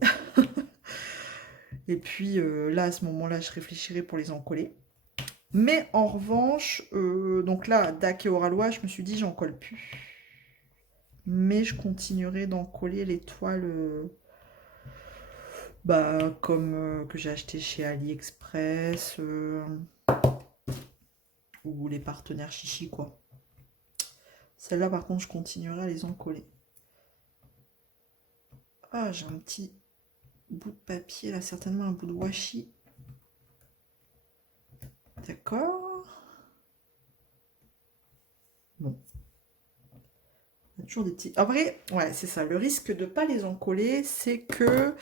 Et puis là, à ce moment-là, je réfléchirai pour les encoller. Mais en revanche, donc là, DAC et Oralois, je me suis dit, j'en colle plus. Mais je continuerai d'en coller les toiles Bah, comme que j'ai acheté chez AliExpress, ou les partenaires chichi, quoi. Celle-là, par contre, je continuerai à les encoller. Ah, j'ai un petit bout de papier, là, certainement un bout de washi. D'accord. Bon. Il y a toujours des petits... En vrai, ouais, c'est ça. Le risque de ne pas les encoller, c'est que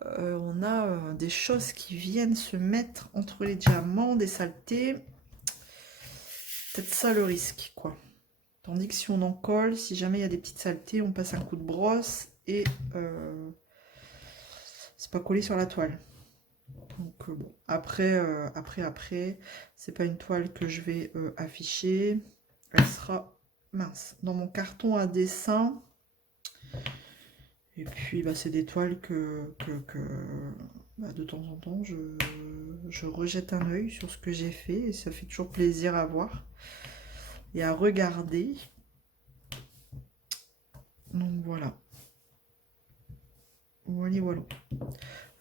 on a des choses qui viennent se mettre entre les diamants, des saletés. Peut-être ça le risque, quoi. Tandis que si on en colle, si jamais il y a des petites saletés, on passe un coup de brosse et c'est pas collé sur la toile. Donc bon, après, c'est pas une toile que je vais afficher. Elle sera mince. Dans mon carton à dessin. Et puis bah, c'est des toiles que bah, de temps en temps je rejette un œil sur ce que j'ai fait et ça fait toujours plaisir à voir et à regarder. Donc voilà. Voilà.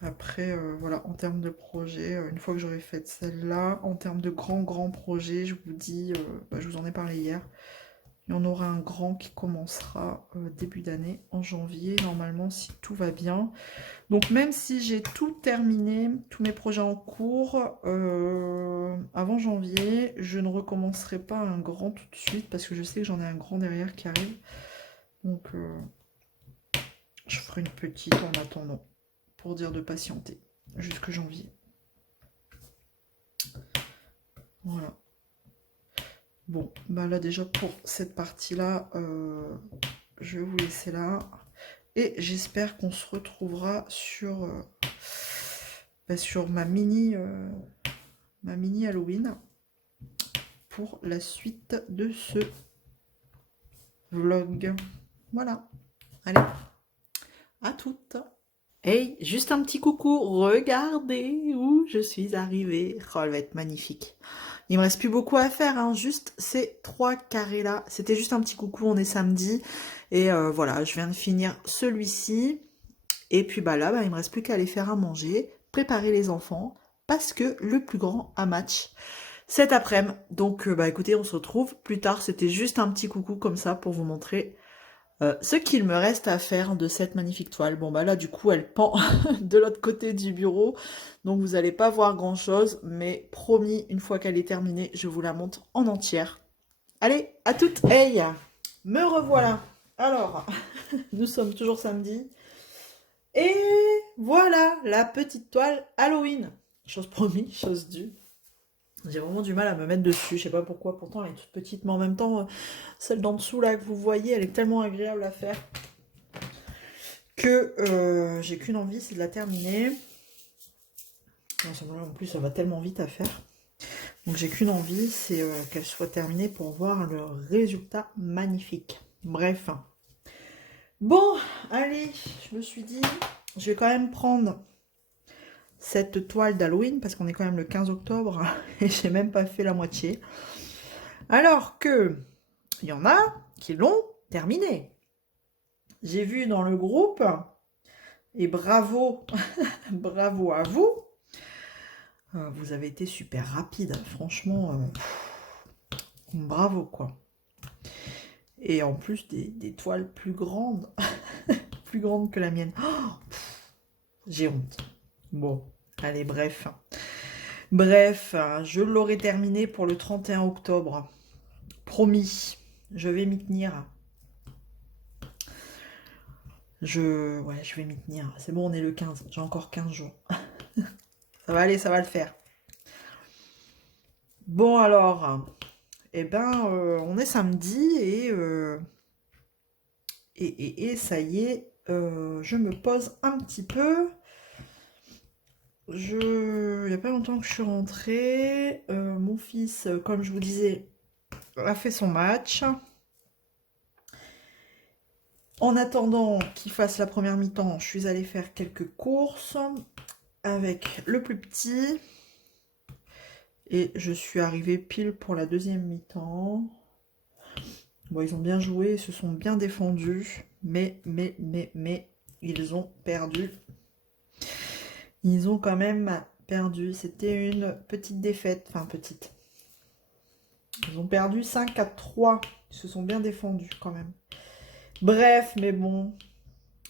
Après, voilà, en termes de projet, une fois que j'aurai fait celle-là, en termes de grands projets, je vous dis, bah, je vous en ai parlé hier, il y en aura un grand qui commencera début d'année, en janvier, normalement, si tout va bien. Donc même si j'ai tout terminé, tous mes projets en cours, avant janvier, je ne recommencerai pas un grand tout de suite, parce que je sais que j'en ai un grand derrière qui arrive. Donc je ferai une petite en attendant, pour dire de patienter, jusque janvier. Voilà. Bon, bah là déjà pour cette partie-là, je vais vous laisser là. Et j'espère qu'on se retrouvera sur, sur ma mini Halloween pour la suite de ce vlog. Voilà. Allez, à toutes. Hey, juste un petit coucou. Regardez où je suis arrivée. Oh, elle va être magnifique. Il me reste plus beaucoup à faire, hein, juste ces 3 carrés là. C'était juste un petit coucou, on est samedi. Et voilà, je viens de finir celui-ci. Et puis bah là, bah, il me reste plus qu'à aller faire à manger, préparer les enfants, parce que le plus grand a match cet après-midi. Donc bah écoutez, on se retrouve plus tard. C'était juste un petit coucou comme ça pour vous montrer ce qu'il me reste à faire de cette magnifique toile. Bon bah là du coup elle pend de l'autre côté du bureau, donc vous n'allez pas voir grand chose, mais promis, une fois qu'elle est terminée, je vous la montre en entière. Allez, à toutes. Hey, me revoilà. Alors, nous sommes toujours samedi. Et voilà la petite toile Halloween. Chose promis, chose due. J'ai vraiment du mal à me mettre dessus, je sais pas pourquoi, pourtant elle est toute petite, mais en même temps, celle d'en dessous là que vous voyez, elle est tellement agréable à faire que j'ai qu'une envie, c'est de la terminer. En plus, ça va tellement vite à faire. Donc j'ai qu'une envie, c'est qu'elle soit terminée pour voir le résultat magnifique. Bref. Bon, allez, je me suis dit, je vais quand même prendre cette toile d'Halloween, parce qu'on est quand même le 15 octobre, et j'ai même pas fait la moitié. Alors que, il y en a qui l'ont terminé. J'ai vu dans le groupe, et bravo, bravo à vous, vous avez été super rapide, franchement, bravo quoi. Et en plus des toiles plus grandes, plus grandes que la mienne. Oh, j'ai honte. Bon, allez, bref. Bref, je l'aurai terminé pour le 31 octobre. Promis, je vais m'y tenir. Je vais m'y tenir. C'est bon, on est le 15. J'ai encore 15 jours. Ça va aller, ça va le faire. Bon alors, eh ben, on est samedi et ça y est, je me pose un petit peu. Il n'y a pas longtemps que je suis rentrée. Mon fils, comme je vous disais, a fait son match. En attendant qu'il fasse la première mi-temps, je suis allée faire quelques courses avec le plus petit. Et je suis arrivée pile pour la deuxième mi-temps. Bon, ils ont bien joué, ils se sont bien défendus. Mais, ils ont perdu. Ils ont quand même perdu. C'était une petite défaite. Enfin, petite. Ils ont perdu 5-3. Ils se sont bien défendus quand même. Bref, mais bon.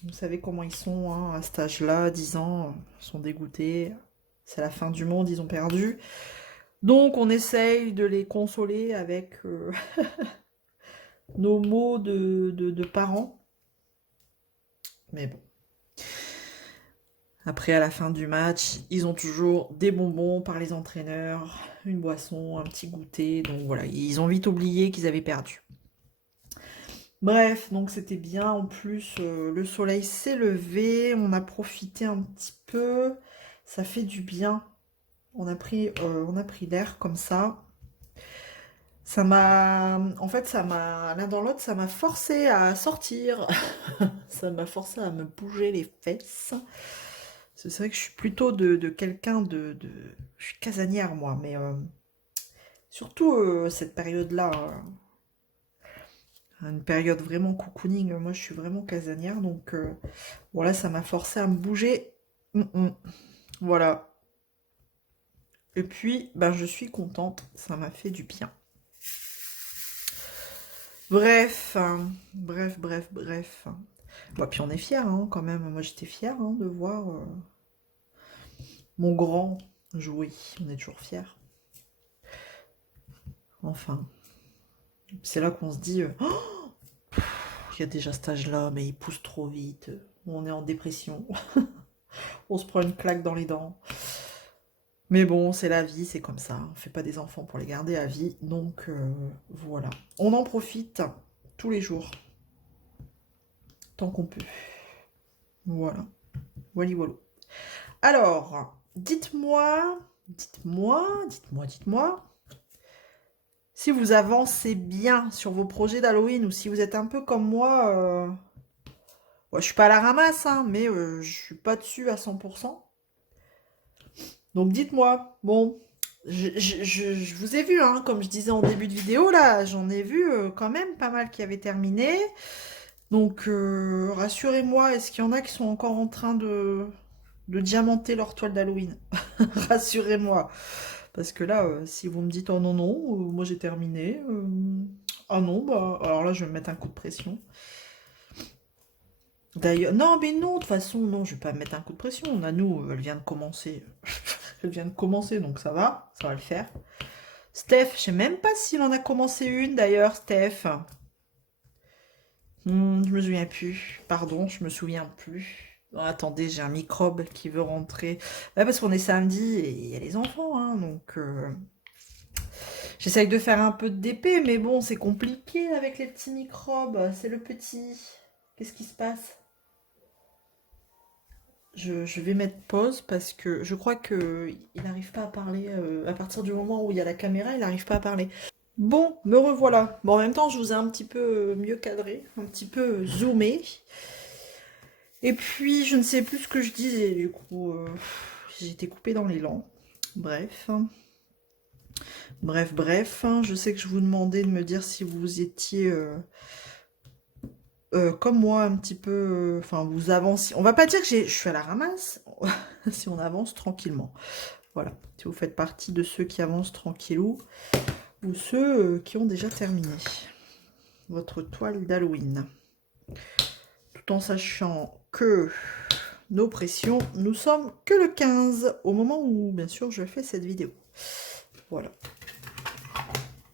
Vous savez comment ils sont hein, à cet âge-là, 10 ans. Ils sont dégoûtés. C'est la fin du monde, ils ont perdu. Donc, on essaye de les consoler avec nos mots de parents. Mais bon. Après, à la fin du match, ils ont toujours des bonbons par les entraîneurs, une boisson, un petit goûter. Donc voilà, ils ont vite oublié qu'ils avaient perdu. Bref, donc c'était bien. En plus, le soleil s'est levé. On a profité un petit peu. Ça fait du bien. On a pris l'air comme ça. Ça m'a... En fait, ça m'a... L'un dans l'autre, ça m'a forcé à sortir. Ça m'a forcé à me bouger les fesses. C'est vrai que je suis plutôt de quelqu'un de... Je suis casanière, moi, mais surtout cette période-là, une période vraiment cocooning, moi je suis vraiment casanière, donc voilà, ça m'a forcé à me bouger. Voilà. Et puis, ben, je suis contente, ça m'a fait du bien. Bref, bref. Bon, puis on est fiers, hein, quand même. Moi j'étais fière hein, de voir mon grand jouer. On est toujours fiers. Enfin, c'est là qu'on se dit, oh, il y a déjà cet âge-là, mais il pousse trop vite. On est en dépression. On se prend une claque dans les dents. Mais bon, c'est la vie, c'est comme ça. On fait pas des enfants pour les garder à vie. Donc voilà. On en profite tous les jours. Tant qu'on peut. Voilà. Voilà, voilà. Alors, dites-moi, si vous avancez bien sur vos projets d'Halloween ou si vous êtes un peu comme moi, ouais, je suis pas à la ramasse, hein, mais je suis pas dessus à 100%. Donc dites-moi, bon, je vous ai vu, hein, comme je disais en début de vidéo, là, j'en ai vu quand même pas mal qui avaient terminé. Donc rassurez-moi, est-ce qu'il y en a qui sont encore en train de diamanter leur toile d'Halloween? Rassurez-moi. Parce que là, si vous me dites oh non, non, moi j'ai terminé. Ah non, bah alors là je vais me mettre un coup de pression. D'ailleurs, non, mais non, de toute façon, non, je vais pas me mettre un coup de pression. Nanou, elle vient de commencer. Elle vient de commencer, donc ça va le faire. Steph, je sais même pas s'il en a commencé une d'ailleurs, Steph. Je me souviens plus. Pardon, je me souviens plus. Oh, attendez, j'ai un microbe qui veut rentrer. Ouais, parce qu'on est samedi et il y a les enfants, hein, donc j'essaye de faire un peu de DP, mais bon, c'est compliqué avec les petits microbes. C'est le petit. Qu'est-ce qui se passe? Je vais mettre pause parce que je crois que il n'arrive pas à parler. À partir du moment où il y a la caméra, il n'arrive pas à parler. Bon, me revoilà. Bon, en même temps, je vous ai un petit peu mieux cadré, un petit peu zoomé. Et puis, je ne sais plus ce que je disais, du coup, j'ai été coupée dans l'élan. Bref. Bref. Je sais que je vous demandais de me dire si vous étiez comme moi, un petit peu... Enfin, vous avancez. On va pas dire que je suis à la ramasse, si on avance tranquillement. Voilà. Si vous faites partie de ceux qui avancent tranquillou, ou ceux qui ont déjà terminé votre toile d'Halloween. Tout en sachant que nos pressions, nous sommes que le 15, au moment où, bien sûr, je fais cette vidéo. Voilà.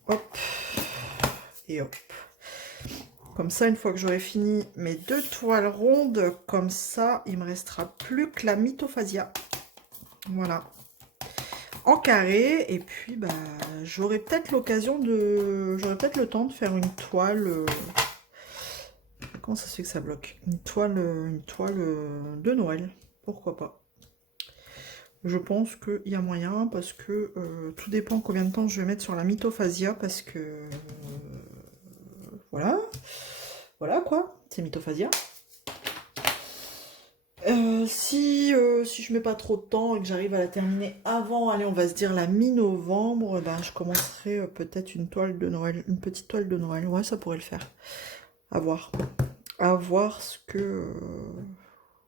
Hop. Et hop. Comme ça, une fois que j'aurai fini mes 2 toiles rondes, comme ça, il me restera plus que la mythophasia. Voilà. En carré. Et puis, bah, j'aurai peut-être l'occasion de... J'aurai peut-être le temps de faire une toile... Comment ça se fait que ça bloque? Une toile de Noël. Pourquoi pas? Je pense qu'il y a moyen parce que tout dépend combien de temps je vais mettre sur la mythophasia parce que voilà. Voilà quoi, c'est mythophasia. Si je mets pas trop de temps et que j'arrive à la terminer avant, allez, on va se dire la mi-novembre, ben, je commencerai peut-être une toile de Noël, une petite toile de Noël. Ouais, ça pourrait le faire. À voir. À voir ce que...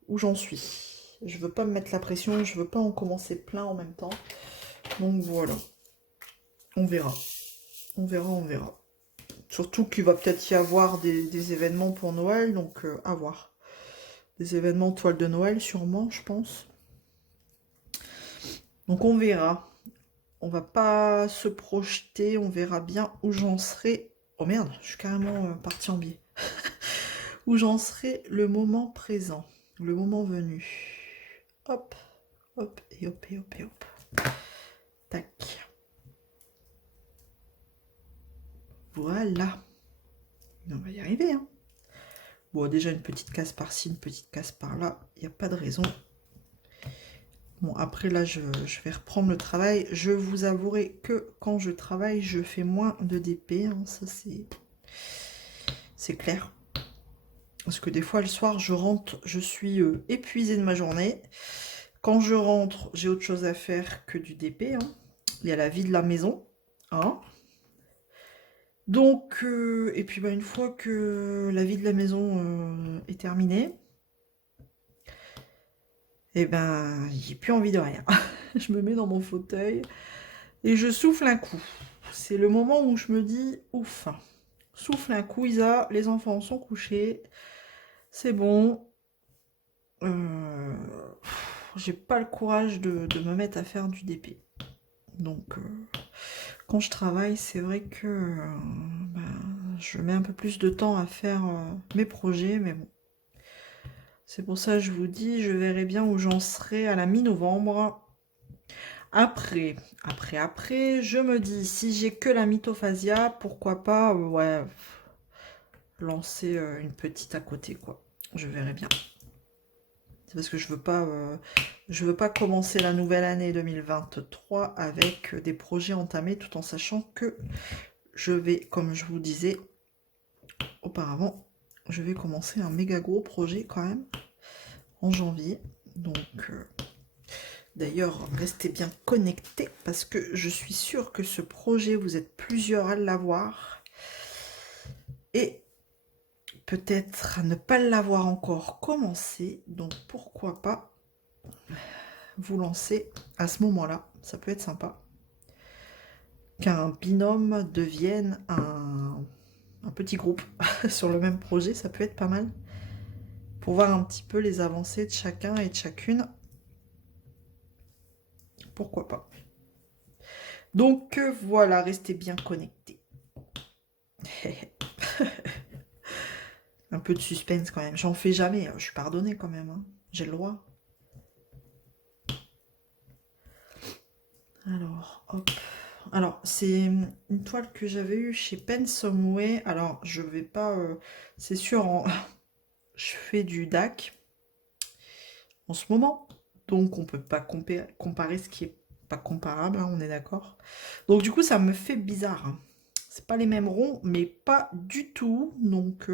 où j'en suis. Je veux pas me mettre la pression, je veux pas en commencer plein en même temps. Donc voilà. On verra. On verra, on verra. Surtout qu'il va peut-être y avoir des événements pour Noël, donc à voir. Des événements toile de Noël, sûrement, je pense. Donc on verra. On va pas se projeter, on verra bien où j'en serai. Oh merde, je suis carrément partie en biais. Où j'en serai le moment présent, le moment venu. Hop, hop, et hop, et hop, et hop. Tac. Voilà. On va y arriver, hein. Bon, déjà une petite case par-ci, une petite case par-là. Il n'y a pas de raison. Bon, après là, je vais reprendre le travail. Je vous avouerai que quand je travaille, je fais moins de DP. Hein, ça, c'est clair. Parce que des fois, le soir, je rentre, je suis épuisée de ma journée. Quand je rentre, j'ai autre chose à faire que du DP. Hein. Il y a la vie de la maison. Hein. Donc, et puis bah, une fois que la vie de la maison est terminée, et ben, j'ai plus envie de rien. Je me mets dans mon fauteuil et je souffle un coup. C'est le moment où je me dis, ouf, souffle un coup, Isa, les enfants sont couchés, c'est bon. J'ai pas le courage de me mettre à faire du DP. Donc, quand je travaille, c'est vrai que ben, je mets un peu plus de temps à faire mes projets, mais bon. C'est pour ça que je vous dis, je verrai bien où j'en serai à la mi-novembre. Après, je me dis, si j'ai que la mythophasia, pourquoi pas, ouais, lancer une petite à côté, quoi. Je verrai bien. C'est parce que je veux pas commencer la nouvelle année 2023 avec des projets entamés, tout en sachant que je vais, comme je vous disais auparavant, je vais commencer un méga gros projet quand même en janvier. Donc, d'ailleurs, restez bien connectés parce que je suis sûre que ce projet, vous êtes plusieurs à l'avoir. Et peut-être à ne pas l'avoir encore commencé. Donc, pourquoi pas vous lancer à ce moment-là. Ça peut être sympa. Qu'un binôme devienne un petit groupe sur le même projet, ça peut être pas mal. Pour voir un petit peu les avancées de chacun et de chacune. Pourquoi pas. Donc voilà, restez bien connectés. Un peu de suspense quand même. J'en fais jamais, je suis pardonnée quand même. Hein. J'ai le droit. Alors, hop. Alors, c'est une toile que j'avais eue chez Pensomeway. Alors, je vais pas... c'est sûr, je fais du DAC en ce moment. Donc, on peut pas comparer ce qui est pas comparable, hein, on est d'accord. Donc, du coup, ça me fait bizarre. Hein. C'est pas les mêmes ronds, mais pas du tout. Donc,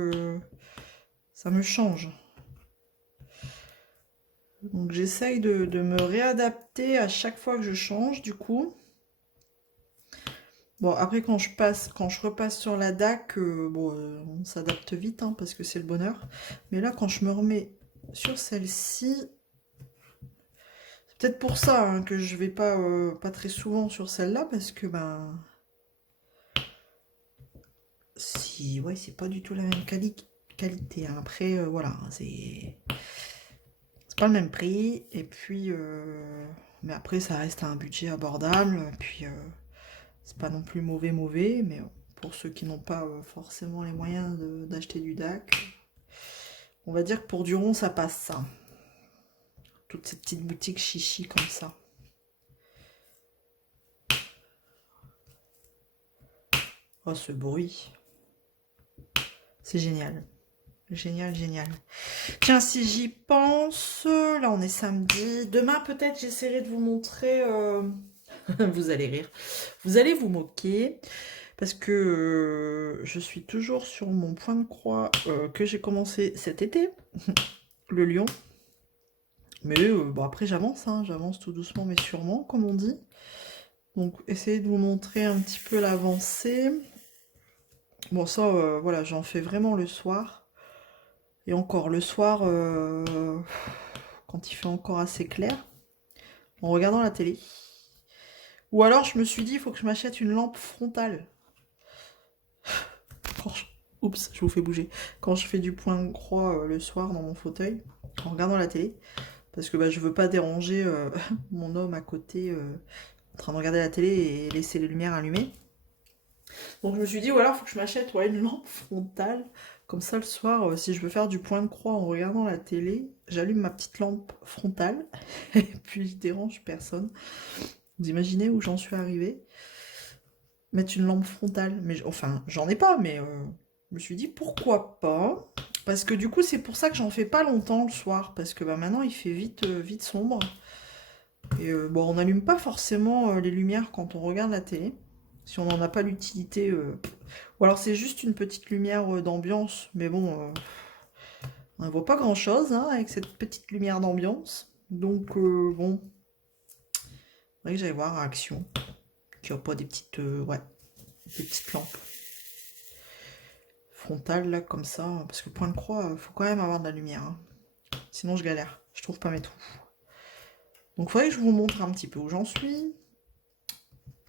ça me change. Donc, j'essaye de me réadapter à chaque fois que je change, du coup. Bon, après, quand je repasse sur la DAC, bon, on s'adapte vite, hein, parce que c'est le bonheur. Mais là, quand je me remets sur celle-ci, c'est peut-être pour ça hein, que je vais pas très souvent sur celle-là, parce que, ben... Si, ouais, c'est pas du tout la même qualité. Hein. Après, voilà, c'est pas le même prix. Et puis, mais après, ça reste à un budget abordable. Et puis... c'est pas non plus mauvais, mais pour ceux qui n'ont pas forcément les moyens d'acheter du DAC, on va dire que pour du rond, ça passe ça. Toutes ces petites boutiques chichi comme ça. Oh, ce bruit. C'est génial. Génial, génial. Tiens, si j'y pense, là on est samedi. Demain, peut-être, j'essaierai de vous montrer... vous allez rire. Vous allez vous moquer. Parce que je suis toujours sur mon point de croix que j'ai commencé cet été, le lion. Mais bon, après j'avance, hein, j'avance tout doucement mais sûrement, comme on dit. Donc essayez de vous montrer un petit peu l'avancée. Bon ça, voilà, j'en fais vraiment le soir. Et encore le soir, quand il fait encore assez clair, en regardant la télé. Ou alors je me suis dit, il faut que je m'achète une lampe frontale. Oups, je vous fais bouger. Quand je fais du point de croix le soir dans mon fauteuil, en regardant la télé, parce que je veux pas déranger mon homme à côté en train de regarder la télé et laisser les lumières allumées. Donc je me suis dit, voilà, il faut que je m'achète une lampe frontale. Comme ça, le soir, si je veux faire du point de croix en regardant la télé, j'allume ma petite lampe frontale et puis je dérange personne. Vous imaginez où j'en suis arrivée? Mettre une lampe frontale. Mais enfin, j'en ai pas, mais je me suis dit, pourquoi pas? Parce que du coup, c'est pour ça que j'en fais pas longtemps le soir. Parce que maintenant, il fait vite sombre. Et bon, on n'allume pas forcément les lumières quand on regarde la télé. Si on n'en a pas l'utilité. Ou alors c'est juste une petite lumière d'ambiance. Mais bon, on ne voit pas grand-chose hein, avec cette petite lumière d'ambiance. Donc bon. C'est vrai que j'allais voir à Action. Qu'il n'y a pas des petites, des petites lampes frontales là comme ça. Parce que point de croix, faut quand même avoir de la lumière. Hein. Sinon je galère. Je trouve pas mes trous. Donc il faudrait que je vous montre un petit peu où j'en suis.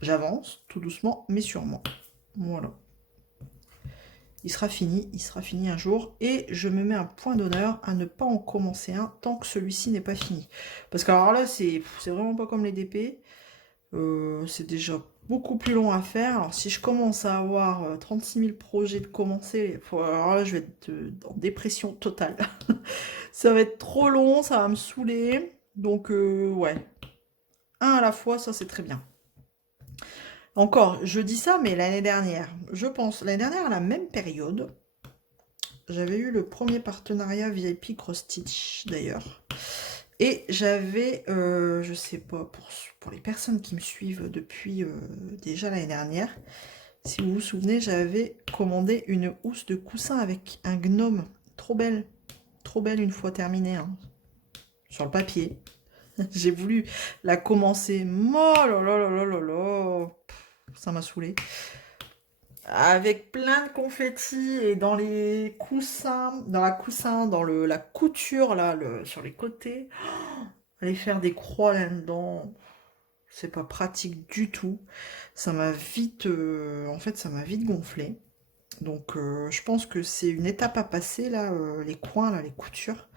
J'avance tout doucement mais sûrement. Voilà. Il sera fini un jour. Et je me mets un point d'honneur à ne pas en commencer un tant que celui-ci n'est pas fini. Parce que alors là, c'est vraiment pas comme les DP. C'est déjà beaucoup plus long à faire. Alors si je commence à avoir 36 000 projets de commencer, alors là, je vais être en dépression totale. Ça va être trop long, ça va me saouler. Donc ouais. Un à la fois, ça c'est très bien. Encore, je dis ça, mais l'année dernière, je pense, l'année dernière à la même période, j'avais eu le premier partenariat VIP Cross Stitch d'ailleurs. Et j'avais, je sais pas, pour les personnes qui me suivent depuis déjà l'année dernière, si vous vous souvenez, j'avais commandé une housse de coussin avec un gnome. Trop belle une fois terminée, hein, sur le papier. J'ai voulu la commencer. Oh là là là là là là. Ça m'a saoulé. Avec plein de confettis et dans les coussins, dans la couture là, sur les côtés. Aller faire des croix là-dedans, c'est pas pratique du tout. Ça m'a vite, en fait, ça m'a vite gonflé. Donc, je pense que c'est une étape à passer là, les coins là, les coutures.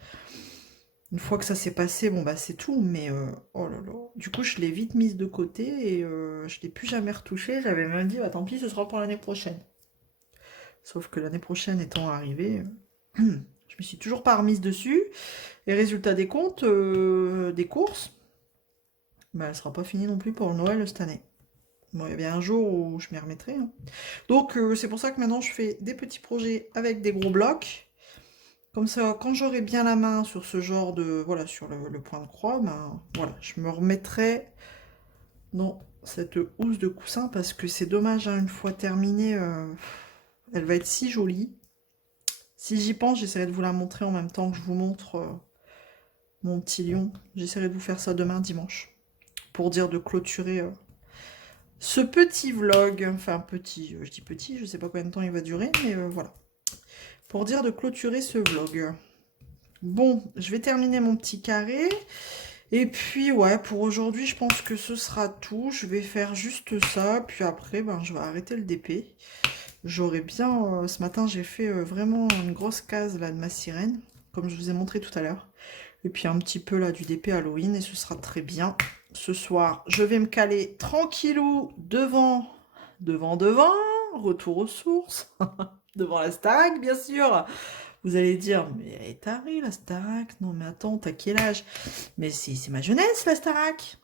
Une fois que ça s'est passé, bon bah c'est tout, mais oh là là. Du coup, je l'ai vite mise de côté et je l'ai plus jamais retouchée. J'avais même dit, bah tant pis, ce sera pour l'année prochaine. Sauf que l'année prochaine étant arrivée, je me suis toujours pas remise dessus. Et résultat des comptes, des courses, bah, elle sera pas finie non plus pour le Noël cette année. Bon, il y a bien un jour où je m'y remettrai. Hein. Donc, c'est pour ça que maintenant, je fais des petits projets avec des gros blocs. Comme ça, quand j'aurai bien la main sur ce genre de... Voilà, sur le point de croix, ben, voilà, je me remettrai dans cette housse de coussin parce que c'est dommage, hein, une fois terminée, elle va être si jolie. Si j'y pense, j'essaierai de vous la montrer en même temps que je vous montre mon petit lion. J'essaierai de vous faire ça demain, dimanche, pour dire de clôturer ce petit vlog. Enfin, petit, je dis petit, je sais pas combien de temps il va durer, mais voilà. Pour dire de clôturer ce vlog. Bon, je vais terminer mon petit carré. Et puis, ouais, pour aujourd'hui, je pense que ce sera tout. Je vais faire juste ça. Puis après, ben, je vais arrêter le DP. J'aurais bien... ce matin, j'ai fait vraiment une grosse case là de ma sirène, comme je vous ai montré tout à l'heure. Et puis un petit peu là du DP Halloween. Et ce sera très bien. Ce soir, je vais me caler tranquillou devant. Retour aux sources. Devant la Starac, bien sûr. Vous allez dire, mais elle est tarée, la Starac. Non, mais attends, t'as quel âge? Mais c'est ma jeunesse, la Starac.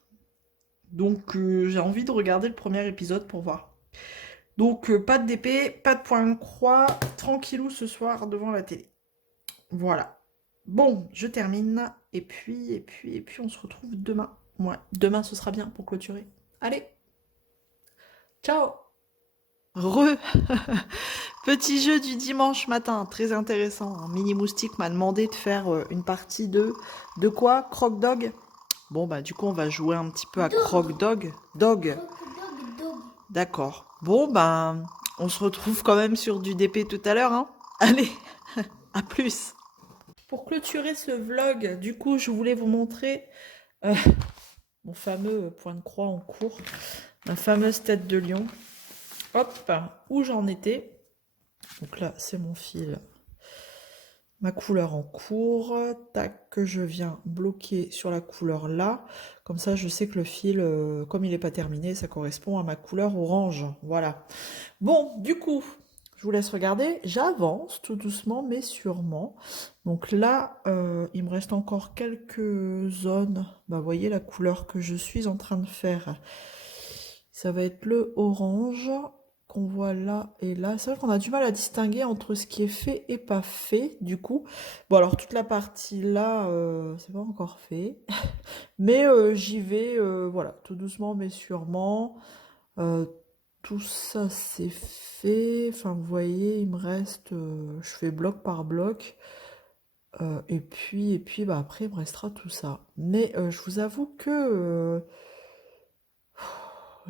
Donc, j'ai envie de regarder le premier épisode pour voir. Donc, pas de DP, pas de point de croix. Tranquillou ce soir devant la télé. Voilà. Bon, je termine. Et puis, on se retrouve demain. Ouais, demain, ce sera bien pour clôturer. Allez. Ciao. Petit jeu du dimanche matin, très intéressant. Un mini moustique m'a demandé de faire une partie de quoi? Croc Dog. Bon bah du coup on va jouer un petit peu à Croc Dog. Dog. D'accord. Bon bah on se retrouve quand même sur du DP tout à l'heure. Hein. Allez, à plus. pour clôturer ce vlog, du coup, je voulais vous montrer euh, mon fameux point de croix en cours, ma fameuse tête de lion. Hop, où j'en étais. Donc là, c'est mon fil, ma couleur en cours. Tac, que je viens bloquer sur la couleur là. Comme ça, je sais que le fil, comme il n'est pas terminé, ça correspond à ma couleur orange. Voilà. Bon, du coup, je vous laisse regarder. J'avance tout doucement, mais sûrement. Donc là, il me reste encore quelques zones. Bah, vous voyez la couleur que je suis en train de faire. Ça va être le orange qu'on voit là et là. C'est vrai qu'on a du mal à distinguer entre ce qui est fait et pas fait, du coup. Bon, alors toute la partie là, c'est pas encore fait. Mais j'y vais, voilà, tout doucement, mais sûrement. Euh, tout ça c'est fait. Enfin, vous voyez, il me reste, je fais bloc par bloc. Et puis bah, après, il me restera tout ça. Mais je vous avoue que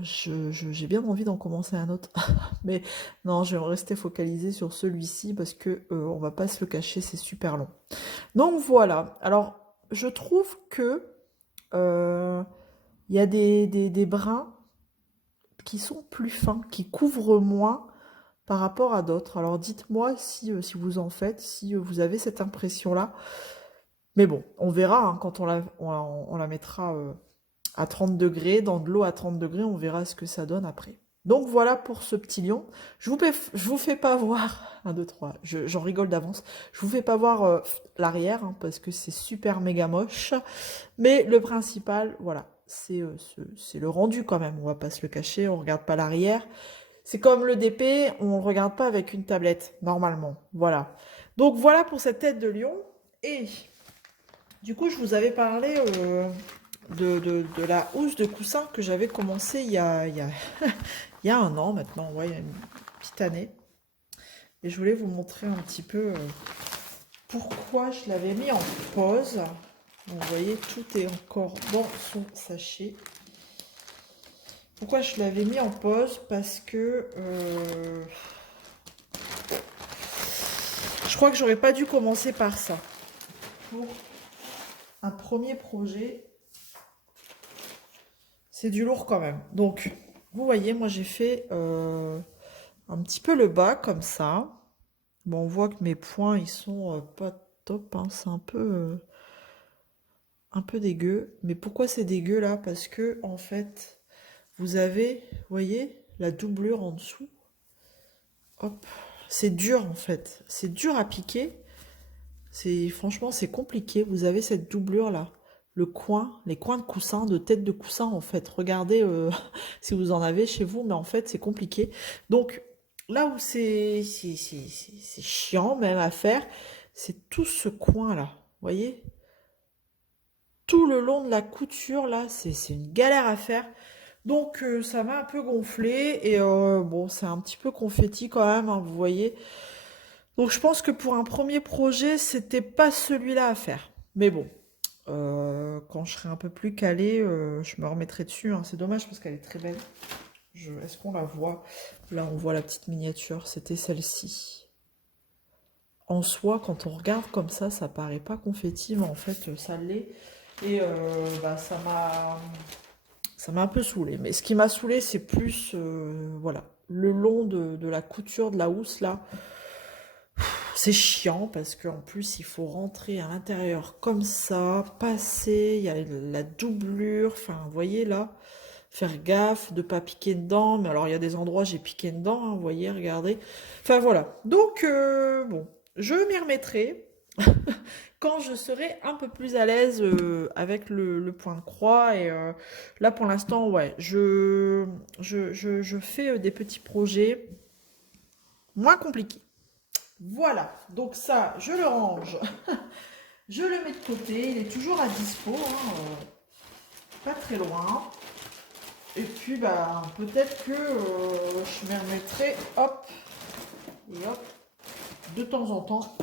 j'ai bien envie d'en commencer un autre. Mais non, je vais rester focalisée sur celui-ci parce que on va pas se le cacher, c'est super long. Donc voilà. Alors, je trouve que il y a des brins qui sont plus fins, qui couvrent moins par rapport à d'autres. Alors dites-moi si vous en faites, si vous avez cette impression-là. Mais bon, on verra hein, quand on la mettra à 30 degrés, dans de l'eau à 30 degrés, on verra ce que ça donne après. Donc voilà pour ce petit lion. Je vous fais pas voir, 1, 2, 3, j'en rigole d'avance, je vous fais pas voir l'arrière, hein, parce que c'est super méga moche, mais le principal, voilà, c'est le rendu quand même, on va pas se le cacher, on regarde pas l'arrière. C'est comme le DP, on ne regarde pas avec une tablette, normalement, voilà. Donc voilà pour cette tête de lion, et du coup je vous avais parlé de la housse de coussin que j'avais commencé il y a 1 an maintenant, ouais, il y a une petite année. Et je voulais vous montrer un petit peu pourquoi je l'avais mis en pause. Donc, vous voyez, tout est encore dans son sachet. Pourquoi je l'avais mis en pause? Parce que je crois que j'aurais pas dû commencer par ça. Pour un premier projet, c'est du lourd quand même. Donc, vous voyez, moi j'ai fait un petit peu le bas comme ça. Bon, on voit que mes points, ils sont pas top, hein. C'est un peu dégueu. Mais pourquoi c'est dégueu là? Parce que, en fait, vous avez, vous voyez, la doublure en dessous. Hop, c'est dur en fait. C'est dur à piquer. Franchement, c'est compliqué. Vous avez cette doublure là. Le coin, les coins de coussin, de tête de coussin en fait. Regardez si vous en avez chez vous, mais en fait, c'est compliqué. Donc, là où c'est chiant même à faire, c'est tout ce coin-là. Vous voyez? Tout le long de la couture, là, c'est une galère à faire. Donc, ça m'a un peu gonflé. Et bon, c'est un petit peu confetti quand même, hein, vous voyez. Donc, je pense que pour un premier projet, c'était pas celui-là à faire. Mais bon, quand je serai un peu plus calée, je me remettrai dessus, hein. C'est dommage parce qu'elle est très belle. Est-ce qu'on la voit? Là, on voit la petite miniature. C'était celle-ci. En soi, quand on regarde comme ça paraît pas confetti, mais en fait, ça l'est. Et bah, ça m'a un peu saoulé. Mais ce qui m'a saoulé, c'est plus, voilà, le long de la couture de la housse, là. C'est chiant parce qu'en plus, il faut rentrer à l'intérieur comme ça, passer, il y a la doublure. Enfin, vous voyez là, faire gaffe de pas piquer dedans. Mais alors, il y a des endroits, j'ai piqué dedans, hein, vous voyez, regardez. Enfin, voilà. Donc, bon, je m'y remettrai quand je serai un peu plus à l'aise avec le point de croix. Et là, pour l'instant, ouais, je fais des petits projets moins compliqués. Voilà, donc ça, je le range, je le mets de côté, il est toujours à dispo, hein, pas très loin. Et puis, bah, peut-être que je me remettrai, hop, et hop, de temps en temps,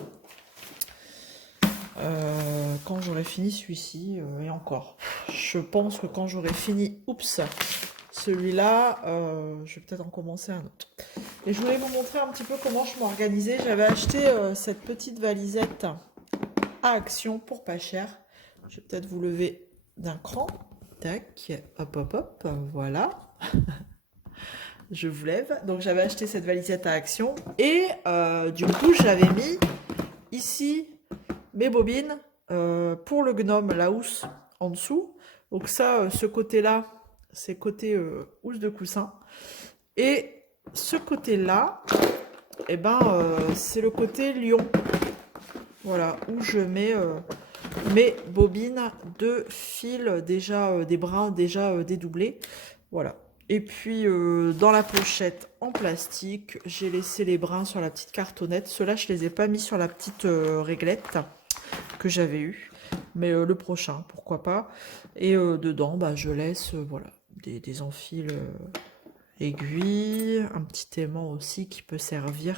quand j'aurai fini celui-ci, et encore. Je pense que quand j'aurai fini, oups, celui-là, je vais peut-être en commencer un autre. Et je voulais vous montrer un petit peu comment je m'organisais. J'avais acheté cette petite valisette à Action pour pas cher. Je vais peut-être vous lever d'un cran. Tac, hop, hop, hop, voilà. Je vous lève. Donc j'avais acheté cette valisette à Action. Et du coup, j'avais mis ici mes bobines pour le gnome, la housse en dessous. Donc ça, ce côté-là, c'est côté housse de coussin. Et ce côté-là, eh ben, c'est le côté lion. Voilà, où je mets mes bobines de fil déjà, des brins déjà dédoublés. Voilà. Et puis, dans la pochette en plastique, j'ai laissé les brins sur la petite cartonnette. Ceux-là, je les ai pas mis sur la petite réglette que j'avais eue. Mais le prochain, pourquoi pas. Et dedans, bah, je laisse voilà, des enfiles aiguilles, un petit aimant aussi qui peut servir.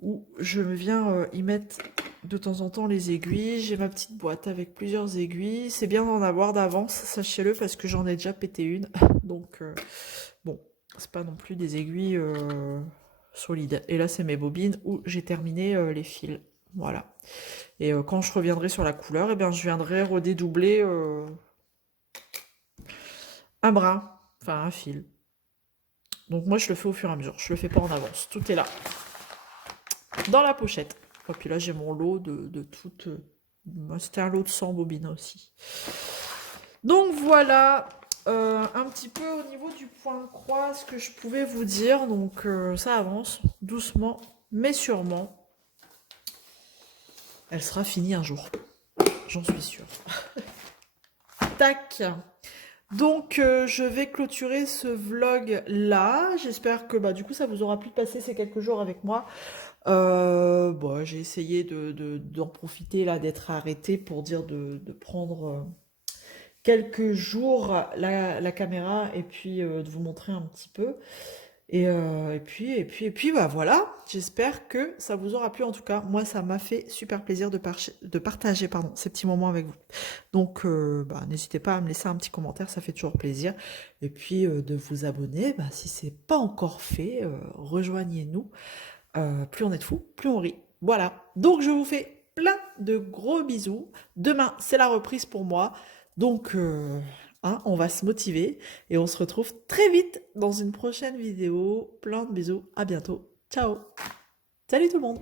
Où je viens y mettre de temps en temps les aiguilles. J'ai ma petite boîte avec plusieurs aiguilles. C'est bien d'en avoir d'avance, sachez-le, parce que j'en ai déjà pété une. Donc, bon, c'est pas non plus des aiguilles solides. Et là, c'est mes bobines où j'ai terminé les fils. Voilà. Et quand je reviendrai sur la couleur, eh bien, je viendrai redédoubler un brin, enfin un fil. Donc moi, je le fais au fur et à mesure. Je le fais pas en avance. Tout est là. Dans la pochette. Et puis là, j'ai mon lot de toutes. C'était un lot de 100 bobines aussi. Donc voilà, un petit peu au niveau du point croix, ce que je pouvais vous dire. Donc ça avance doucement, mais sûrement. Elle sera finie un jour. J'en suis sûre. Tac. Donc je vais clôturer ce vlog là. J'espère que du coup ça vous aura plu de passer ces quelques jours avec moi. Bon, j'ai essayé d'en profiter là, d'être arrêtée pour dire de prendre quelques jours la caméra et puis de vous montrer un petit peu. Et puis bah voilà, j'espère que ça vous aura plu. En tout cas, moi ça m'a fait super plaisir de partager ces petits moments avec vous. Donc n'hésitez pas à me laisser un petit commentaire, ça fait toujours plaisir. Et puis de vous abonner, si c'est pas encore fait, rejoignez-nous. Plus on est de fous, plus on rit. Voilà, donc je vous fais plein de gros bisous. Demain, c'est la reprise pour moi. Donc, on va se motiver et on se retrouve très vite dans une prochaine vidéo. Plein de bisous, à bientôt. Ciao. Salut tout le monde.